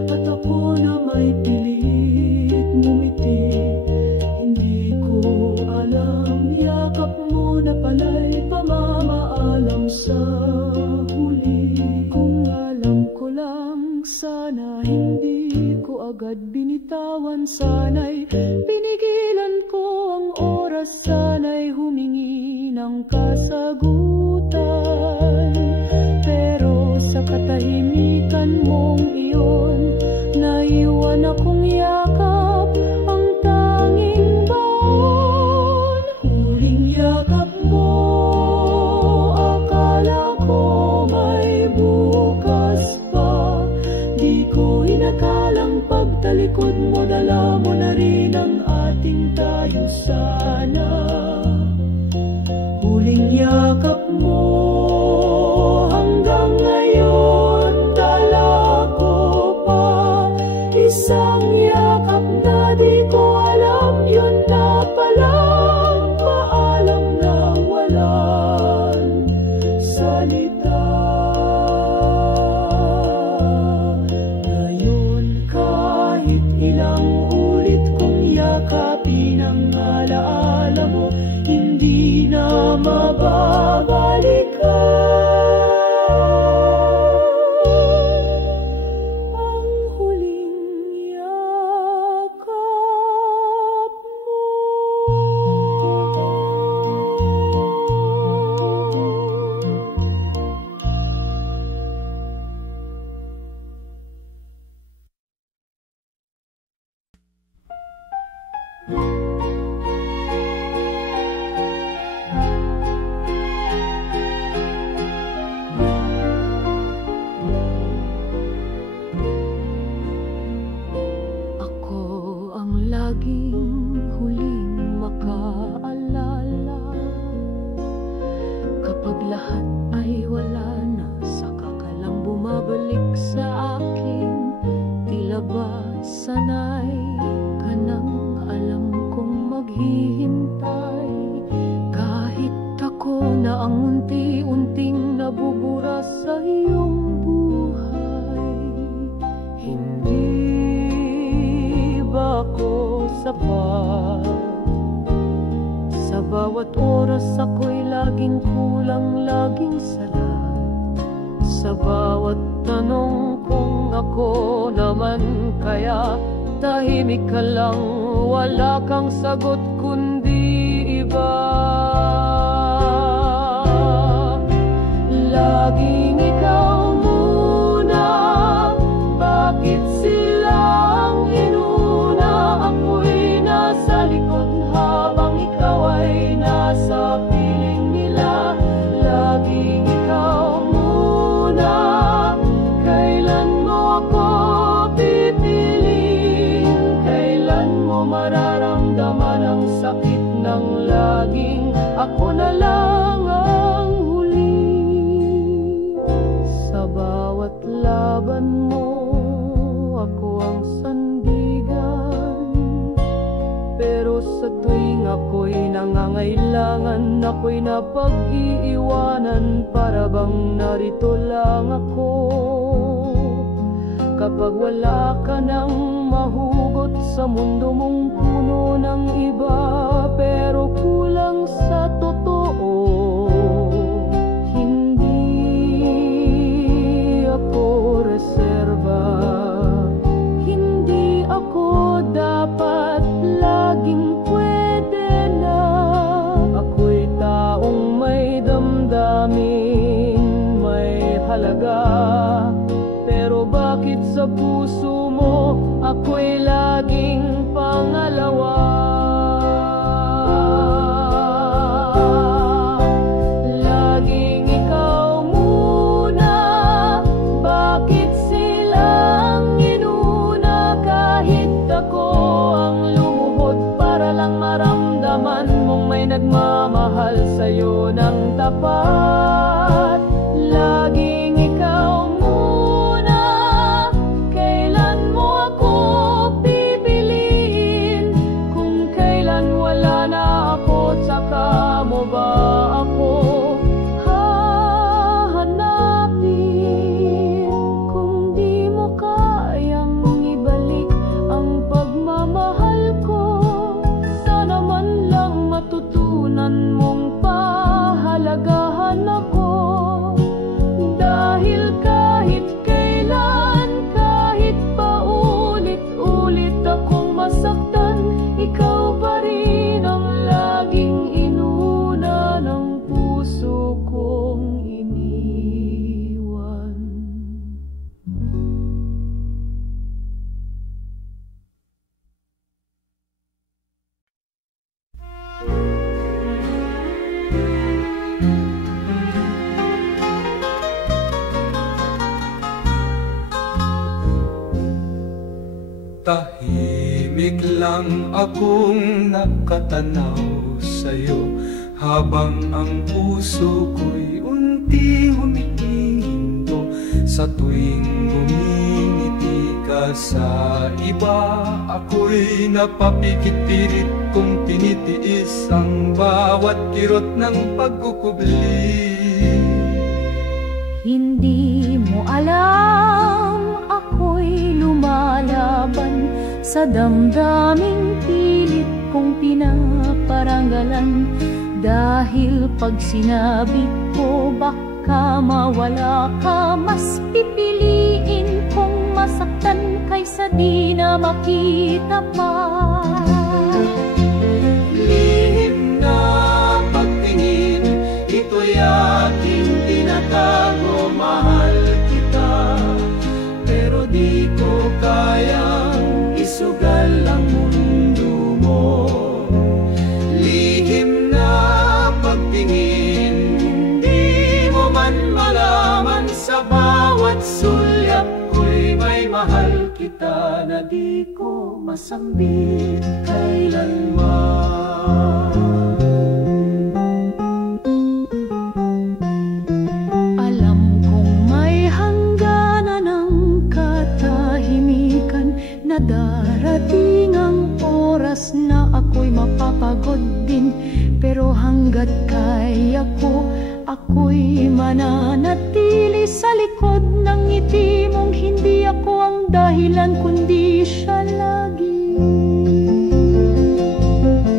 At ako na may pilit ngumiti. Hindi ko alam, yakap mo na pala'y pamamaalam sa huli. Kung alam ko lang, sana hindi ko agad binitawan. Sana'y pinigilan ko ang oras, sana'y humingi ng kasagutan. Pero sa katahimikan mong iyon, naiwan akong yakap, ang tanging baon. Huling yakap mo, akala ko may bukas pa. Di ko inakalang pagtalikod mo, dala mo na rin ang ating tayo sana. Huling yakap mo, hanggang ngayon dala ko pa. Isang yakap na di ko alam, yun na palang paalam na walang salita. Ngayon kahit ilang ulit kong yakapin ang alaala mo, hindi na mababalikan ang huling yakap mo. Ako ang laging huling makaalala. Kapag lahat ay wala na, saka ka lang bumabalik sa akin. Tila ba sanay ka nang alam kong maghihintay? Kahit ako na ang unti-unting nabubura sa iyong buhay, hindi ba ako sapat? Sa bawat oras ako'y laging kulang, laging sala. Sa bawat tanong kung ako naman kaya, tahimik ka lang, wala kang sagot kundi iba. Laging ikaw muna, bakit silang inuna? Ako'y nasa likod habang ikaw ay nasa piling nila. Laging ikaw muna, kailan mo ako pipiliin? Kailan mo mararamdaman ang sakit ng laging iwanan, para bang narito lang ako. Kapag wala ka nang mahugot sa mundo mong puno ng iba, pero kulang sa totoo, hindi ako reserba, hindi ako dapat laging pwede na. Ako'y taong may damdamin, may halaga, pero bakit sa puso mo ako'y laging pangalawa? Laging ikaw muna, bakit silang inuna? Kahit ako ang lumuhod para lang maramdaman mong may nagmamahal sa'yo ng tapat. Laging ikaw muna, kailan mo ako pipiliin? Kung kailan wala na ako, tsaka mo ba ako hahanapin? Kung di mo kayang ibalik ang pagmamahal ko, sana man lang matutunan mong pahalagahan ako. Dahil kahit kailan, kahit pa ulit-ulit akong masaktan, ikaw pa rin ang laging inuna ng puso kong iniwan. Tahimik lang akong nakatanaw sa'yo, habang ang puso ko'y unti humihinto. Sa tuwing bumingiti ka sa iba, ako'y napapikit-pilit kong tinitiis ang bawat kirot ng pagkukubli. Hindi mo alam, ako'y lumalaban sa damdaming pilit kong pinaparanggalan. Dahil pag sinabi ko baka mawala ka, mas pipiliin kong masaktan kaysa di na makita pa. Lihim na pagtingin, ito'y aking tinatago, mahal kita, pero di ko kayang isugal ang mundo mo. Lihim na pagtingin, di mo man malaman, sa bawat sulyap ko'y may mahal kita na di ko masambit kailanman. Alam kong may hangganan ng katahimikan, na darating ang oras na ako'y mapapagod din. Pero hanggat kaya ko, ako'y mananatili sa likod ng ngiti mong. Hindi ako ang dahilan, kundi siya lagi.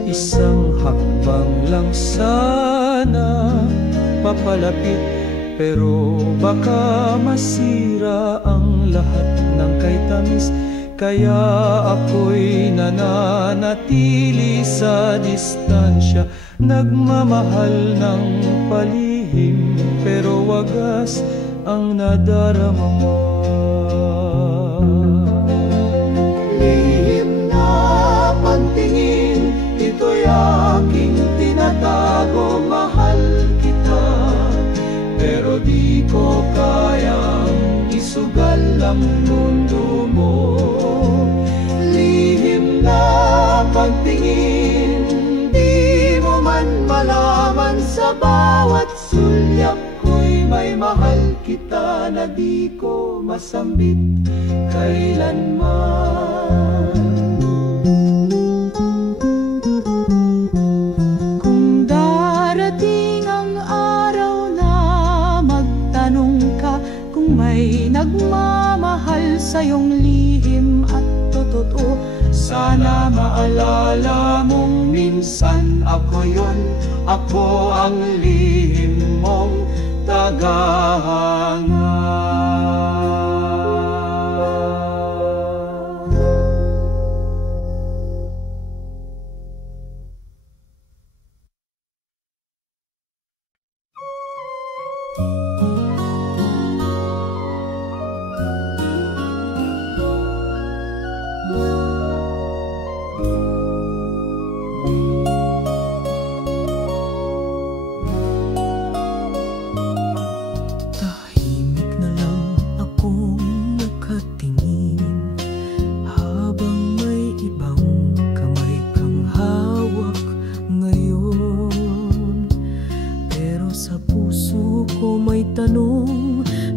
Isang hakbang lang sana papalapit, pero baka masira ang lahat ng kay tamis. Kaya ako'y nananatili sa distansya, nagmamahal ng palihim, pero wagas ang nadarama mo. Lihim na pagtingin, ito'y aking tinatago, mahal kita, pero di ko kayang isugal ang mundo mo. Lihim na pagtingin, di mo man malaman, sa bawat sulyap ko'y may mahal kita na di ko masambit kailanman. Kung darating ang araw nagmamahal sa iyong lihim at totoo. Sana maalala mong minsan ako yun, ako ang lihim mong tagahanga.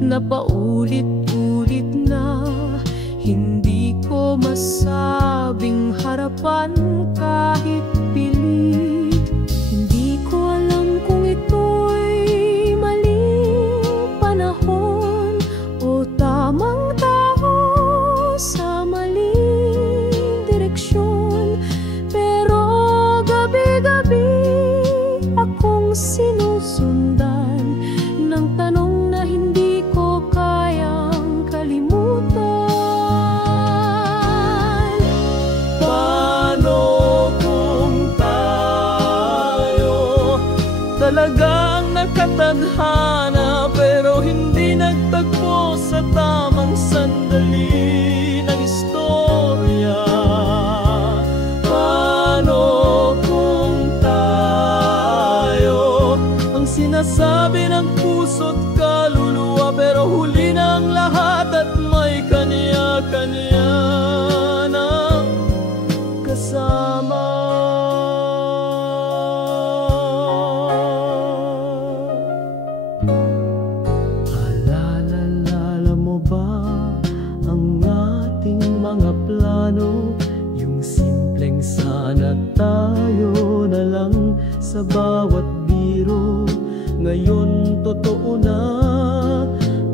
Na paulit-ulit na hindi ko masabing harapan kahit pilit. Hindi ko alam kung ito'y maling panahon o tamang tao sa maling direksyon. Pero gabi-gabi akong sinusundan ng tanong na hindi kayang kalimutan. Paano kung tayo talagang nakatadhana pero hindi nagtagpo sa tamang sandali ng istorya? Paano kung tayo ang sinasabi ng puso't kaluluwa pero huli ng lahat at may kanya-kanya ng kasama? Alala mo ba ang ating mga plano? Yung simpleng sana tayo na lang sa bawat biro. Ngayon totoo na,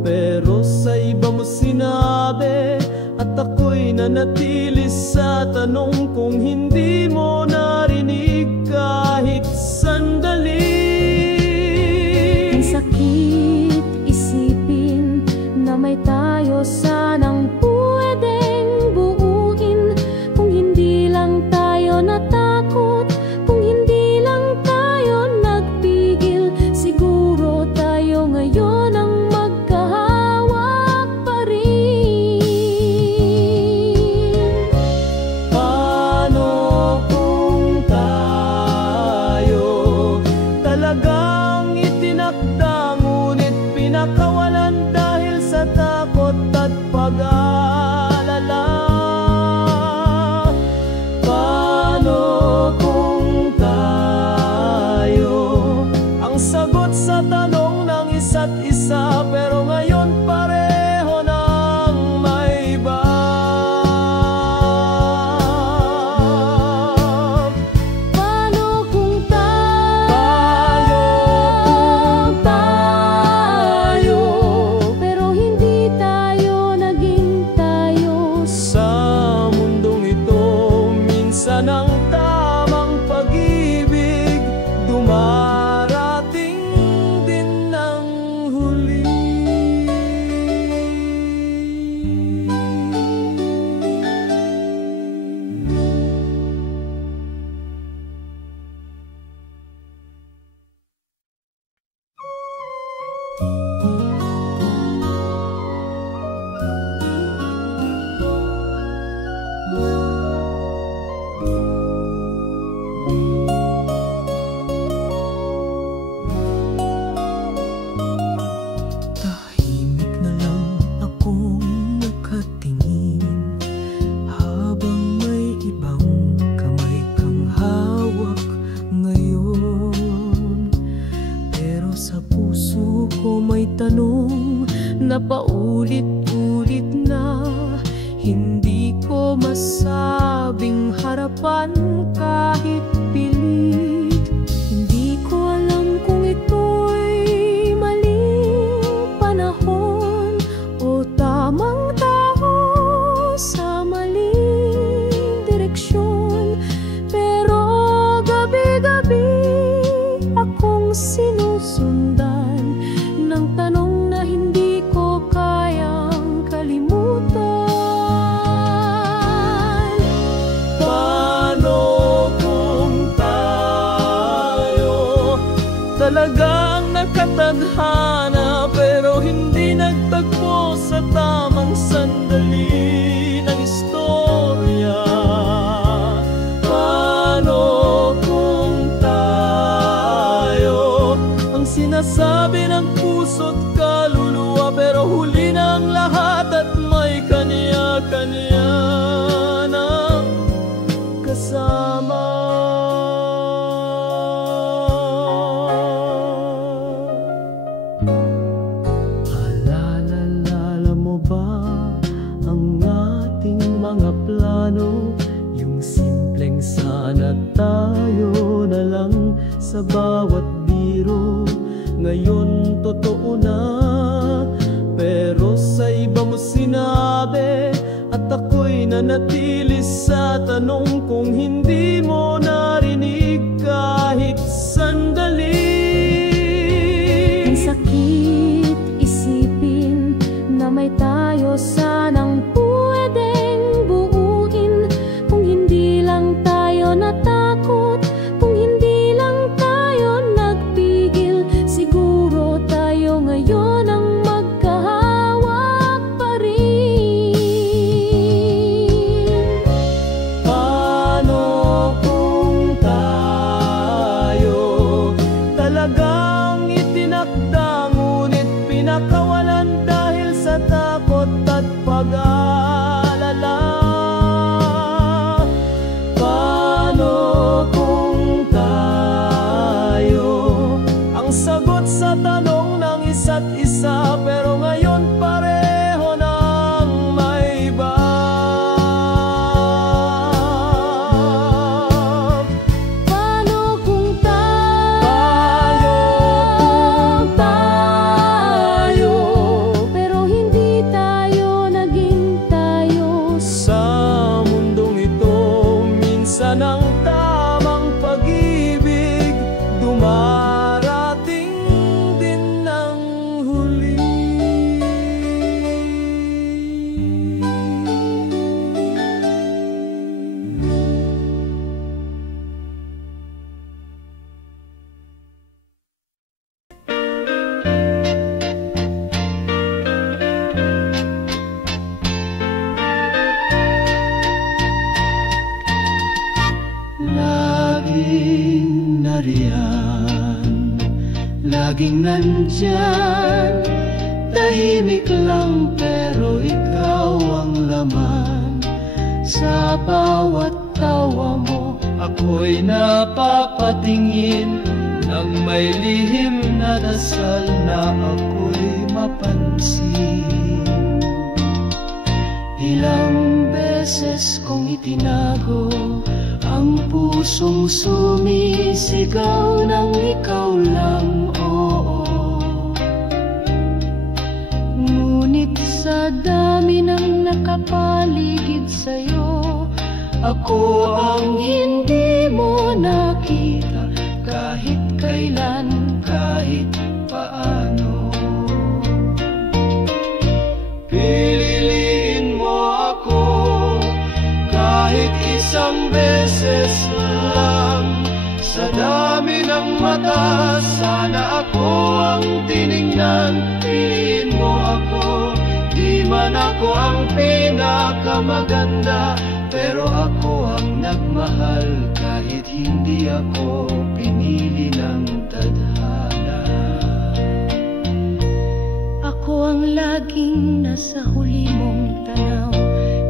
pero sa iba mo sinabi, at ako'y nanatili sa tanong kung hindi mo narinig kahit sandali. Ang sakit isipin na may tayo sanang pwedeng buuin kung hindi lang tayo natakot, kung hindi lang tayo nagpigil. Siguro tayo ngayon ang magkahawak pa rin. Paano kung tayo talagang itinakda ngunit pinakawalan dahil sa takot at pag-aalala? Paano kung tayo ang sagot sa tanong ng isa't isa pero ngayon pareho ng may iba? Paano kung tayo pero hindi tayo naging tayo? sa mundong ito? Minsan ang tamang pag-ibig dumarating din ng huli. Tahimik na lang akong nakatingin habang may ibang kamay kang hawak ngayon. Pero sa puso ko may tanong na paulit-ulit na hindi ko masabing harapan kahit pilit. Hindi ko alam kung ito'y maling panahon o nakatadhana, pero hindi nagtagpo sa tamang sandali ng istorya. Paano kung tayo ang sinasabi ng puso't kaluluwa, pero huli na ang lahat at may kanya-kanya ng kasama? Alala mo ba ang ating mga plano? Yung simpleng sana tayo na lang sa bawat biro. Ngayon totoo na, pero sa iba mo sinabi, at ako'y nanatili sa tanong kung hindi mo narinig kahit sandali. Ang sakit isipin na may tayo sanang pwedeng buuin, kung hindi lang tayo natakot, kung hindi lang tayo nagpigil, siguro tayo ngayon ang magkahawak pa rin. Paano kung tayo talagang itinakda, ngunit pinakawalan dahil sa takot at pag-aalala? Paano kung tayo ang sagot sa tanong ng isa't isa, pero ngayon pareho ng may iba? Paano kung tayo pero hindi tayo naging tayo? sa mundong ito, minsan ang tamang pag-ibig dumarating din ng huli. Laging nariyan, laging nandyan, tahimik lang pero ikaw ang laman. Sa bawat tawa mo, ako'y napapatingin ng may lihim na dasal na ako'y mapansin. Ilang beses kong itinago ang pusong sumisigaw ng ikaw lang, oo. Ngunit sa dami ng nakapaligid sa'yo, ako ang hindi mo nakita kahit kailan, kahit paano. Piliin mo ako kahit isang beses lang. Sa dami ng mata, sana ako ang tiningnan. Piliin mo ako, di man ako ang pinakamaganda, pero ako ang nagmahal kahit hindi ako pinili ng tadhana. Ako ang laging nasa huli mong tanaw,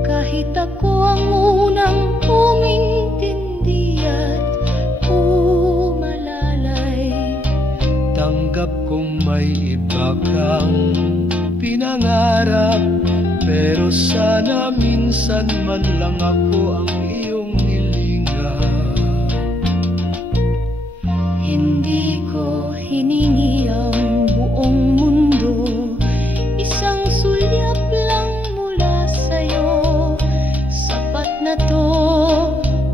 kahit ako ang unang umintindi at umalalay. Tanggap kong may iba kang pinangarap, pero sana minsan man lang ako ang iyong hilingan. Hindi ko hiningi ang buong mundo, isang sulyap lang mula sa'yo, sapat na to.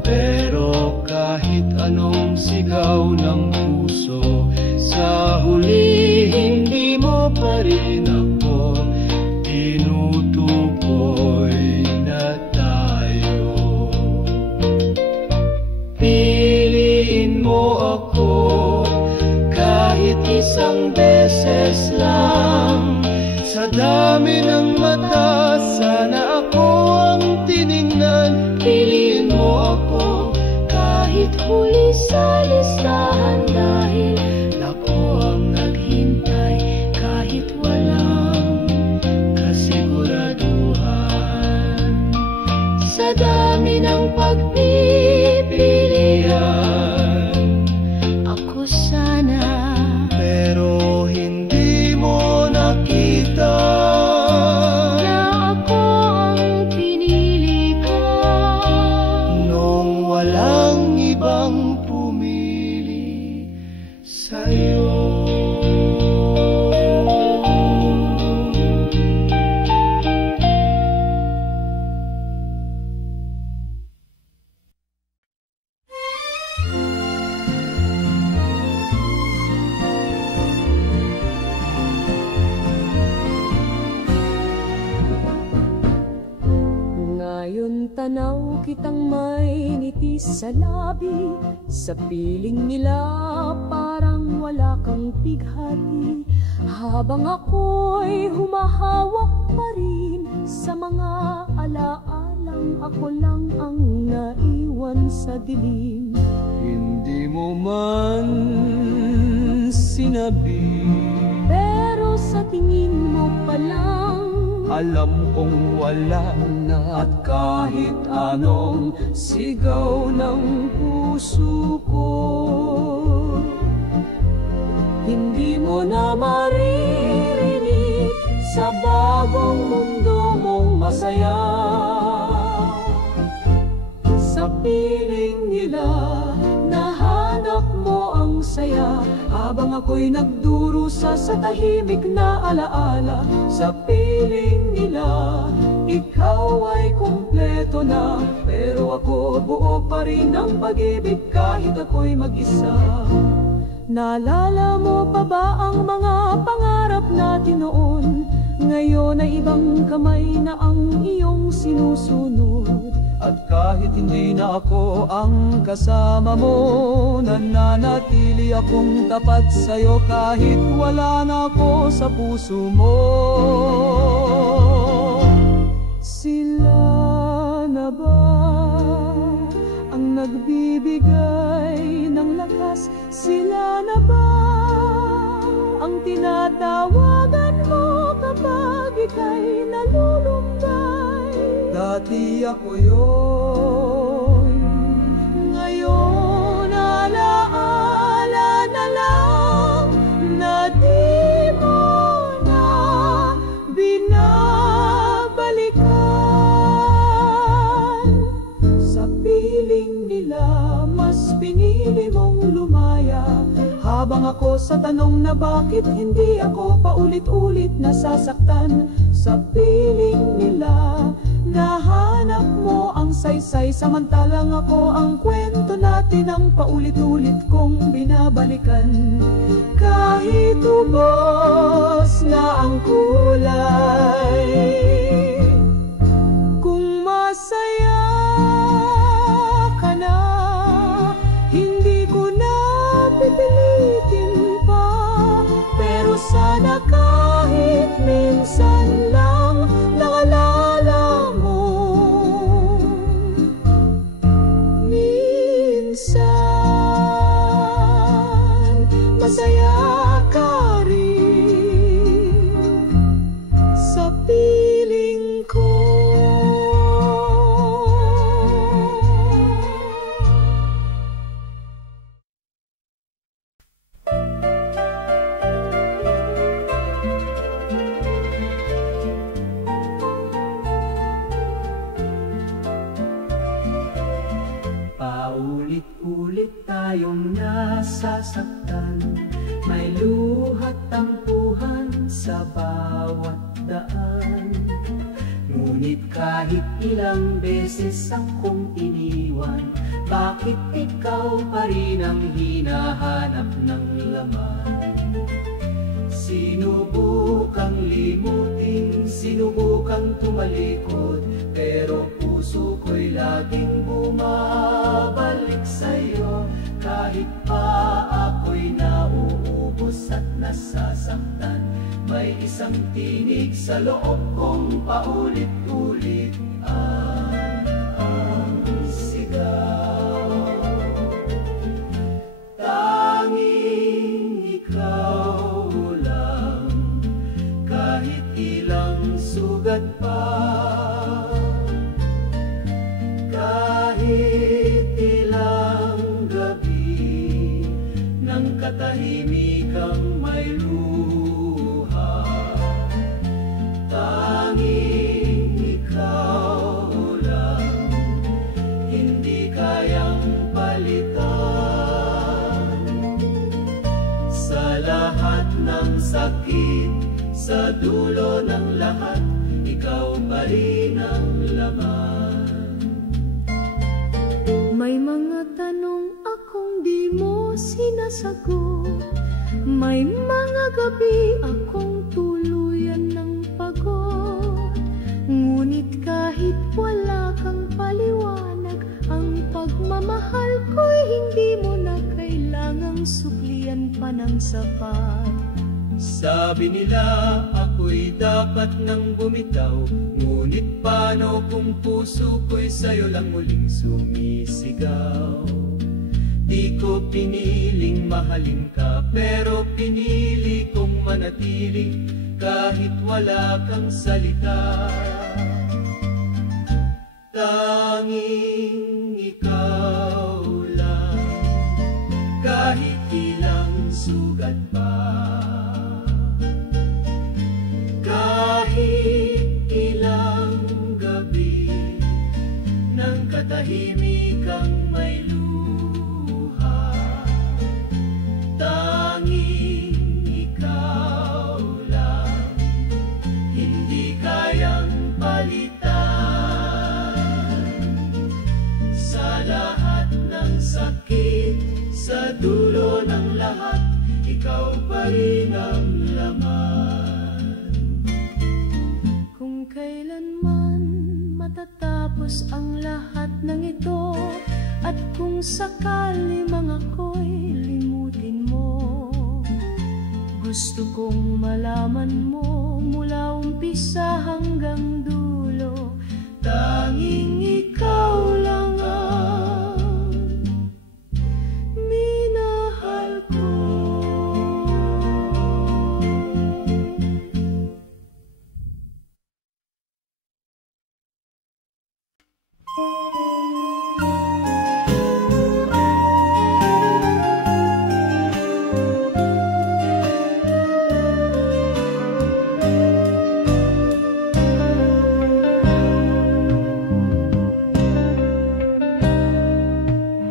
Pero kahit anong sigaw ng puso, sa huli hindi mo pa rin ako tinutukoy na tayo. beses lang. Sa dami ng mata, sana ako ang tiningnan. Piliin mo ako Kahit huli sa listahan, dahil ako ang naghintay. Kahit walang kasiguraduhan, sa dami ng pagpipilian, ako sana. pero hindi mo nakita Na ako ang pinili ko. nung walang ibang pumili sa'yo. Ngayon tanaw kitang may ngiti sa labi, sa piling nila parang wala kang pighati. Habang ako'y humahawak pa rin sa mga alaalang ako lang ang naiwan sa dilim. Hindi mo man sinabi, Pero sa tingin mo pa lang, alam kong wala na. At kahit anong sigaw ng puso ko, hindi mo na maririnig sa bagong mundo mong masaya. sa piling nila nahanap mo ang saya. Habang ako'y nagdurusa sa tahimik na alaala, sa piling nila ikaw ay kumpleto na. Pero ako buo pa rin ang pag-ibig kahit ako'y mag-isa. Naalala mo pa ba ang mga pangarap natin noon? Ngayon ay ibang kamay na ang iyong sinusunod. At kahit hindi na ako ang kasama mo, nananatili akong tapat sa'yo kahit wala na ako sa puso mo. Sila na ba ang nagbibigay ng lakas? Sila na ba ang tinatawagan mo kapag ika'y nalulumbay? Dati ako yun, Ngayon alaala na lang na di mo na binabalikan. sa piling nila mas pinili mong lumaya. Habang ako sa tanong na bakit hindi ako paulit-ulit nasasaktan, sa piling nila nahanap mo ang saysay. Samantalang ako ang kwento natin ang paulit-ulit kong binabalikan. Kahit ubos na ang kulay, Kung masaya ka na, hindi ko na pipilitin pa. Pero sana kahit minsan lang naalala mo. Minsan masaya ka rin sa piling ko. paulit-ulit tayong nasasaktan. May luhat tampuhan sa bawat daan. Ngunit kahit ilang beses akong iniwan, bakit ikaw pa rin ang hinahanap ng laman? Sinubukang limutin, sinubukang tumalikod, pero puso ko'y laging bumabalik sa'yo. Kahit pa ako'y nauubos at nasasaktan, nasasaktan. May isang tinig sa loob kong paulit-ulit ang sigaw. Tanging ikaw lang, kahit ilang sugat pa, kahit ilang gabi ng katahimikang may luha. Tanging ikaw lang, hindi kayang palitan. Sa lahat ng sakit, sa dulo ng lahat, ikaw pa rin ang laman. May mga tanong akong di mo sinasagot, may mga gabi akong tuluyan ng pagod. Ngunit kahit wala kang paliwanag, ang pagmamahal ko'y hindi mo na kailangang suklian pa ng sapat. Sabi nila ako'y dapat nang bumitaw, ngunit paano kung puso ko'y sa'yo lang muling sumisigaw? Di ko piniling mahalin ka, pero pinili kong manatili kahit wala kang salita. Tanging ikaw lang, kahit ilang sugat pa, kahit ilang gabi ng katahimikang may luha. Tanging ikaw lang, hindi kayang palitan. Sa lahat ng sakit, sa dulo ng lahat, ikaw pa rin ang laman. Kung kailanman matatapos ang lahat ng ito, at kung sakali mga ako'y limutin mo, gusto kong malaman mo mula umpisa hanggang dulo, tanging ikaw lang ang minahal ko.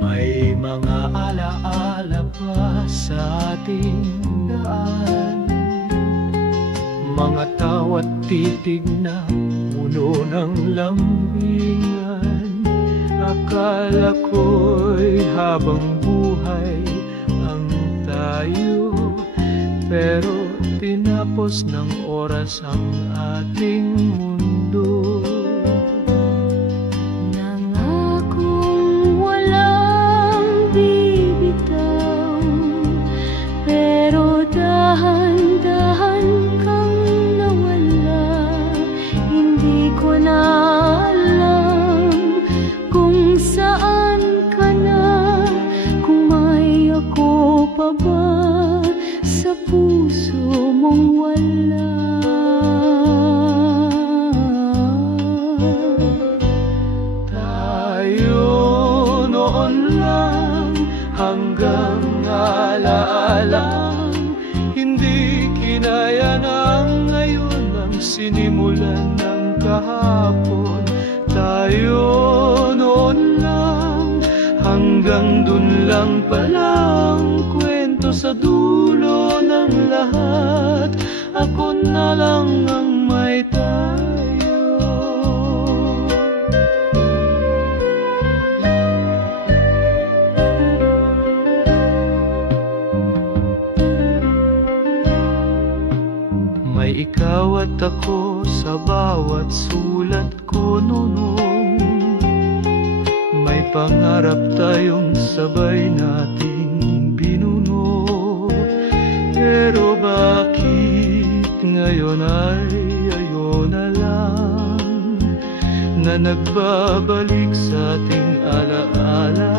May mga alaala pa sa ating daan, mga tawa't titig na puno ng lambingan. Akala ko'y habang buhay ang tayo, pero tinapos ng oras ang ating mundo. Nangakong walang bibitaw, pero dahan-dahan kang nawala. Hindi ko na alam kung saan ka na, kung may ako pa ba sa puso mong wala. Tayo noon lang hanggang alaala, hindi kinaya ng ngayon ang sinimulan ng kahapon. Tayo noon lang, hanggang dun lang palang kwento. Sa dulo ng lahat, ako na lang ang may tayo. May ikaw at ako sa bawat sulat ko noon. May pangarap tayong sabay nating binuno. Pero bakit ngayon ay ayo na lang, na nagbabalik sa ating alaala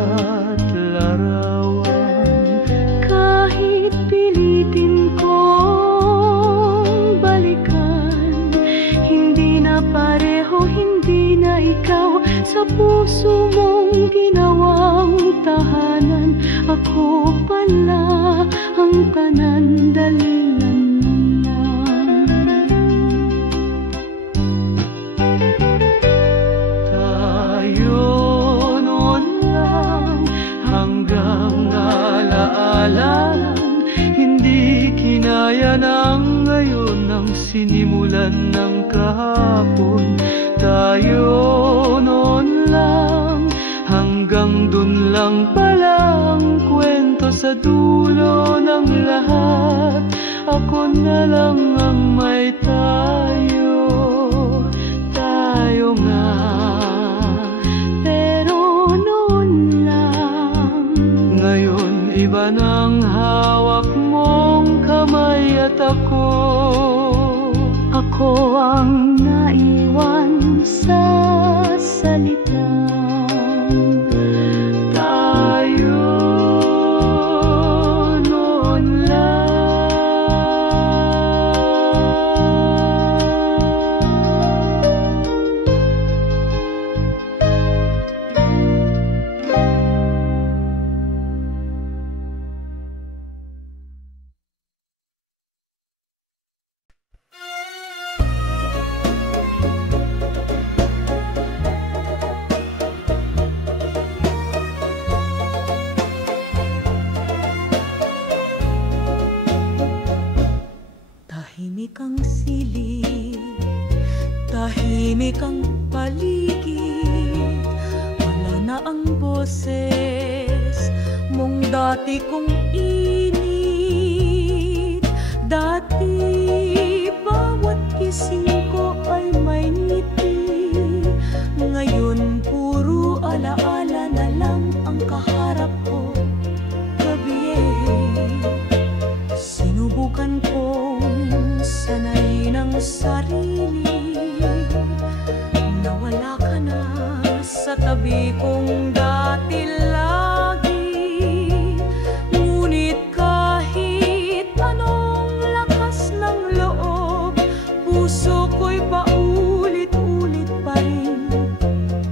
at larawan. Kahit pilitin kong balikan, hindi na pareho, hindi na ikaw sa puso mong ginawang tahanan. Ako pala ang panandalian lang. Tayo noon lang, hanggang alaala lang, hindi kinaya ng ngayon ang sinimulan ng kahapon. Tayo noon lang, hanggang dun lang pala ang kwento sa dulo ng lahat. Ako na lang ang may tayo, tayo nga. Pero noon lang, ngayon iba ng hawak mong kamay at ako ang naiwan sa salita. Tayo noon lang. Tahimik ang silid, tahimik ang paligid, wala na ang boses mong dati kong init. Dati bawat gising ko ay may ngiti, ngayon puro alaala na lang ang kaharap ko. Gabi sinubukan kong sanayin ang sarili, nawala ka na sa tabi kong dati lagi. Ngunit kahit anong lakas ng loob, puso ko'y paulit-ulit pa rin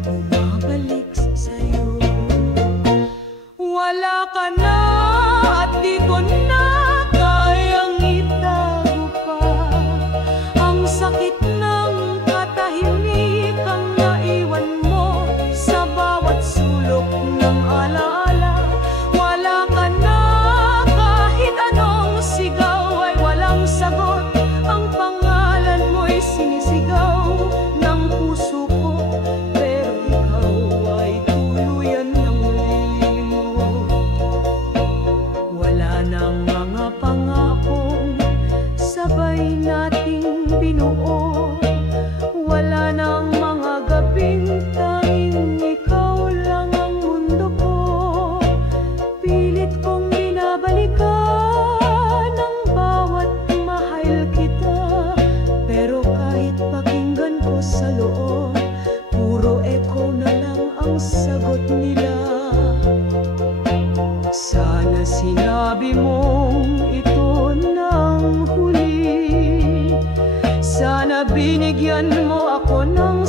bumabalik sa'yo. Wala ka na at di ko na kayang itago pa ang sakit ng katahimikang naiwan mo sa bawat sulok ng alaala. Wala ka na, kahit anong sigaw ay walang sagot, ang pangalan mo'y sinisigaw ng puso ko, pero ikaw ay tuluyan ng lilimot. Wala nang mga pangakong sabay nating binuo, wala nang mga gabing tanging ikaw lang ang mundo ko. Pilit kong binabalikan ang bawat mahal kita, pero kahit pakinggan ko sa loob, puro echo na lang ang sagot nila. Sana sinabi mong ito ng huli, sana binigyan mo ako ng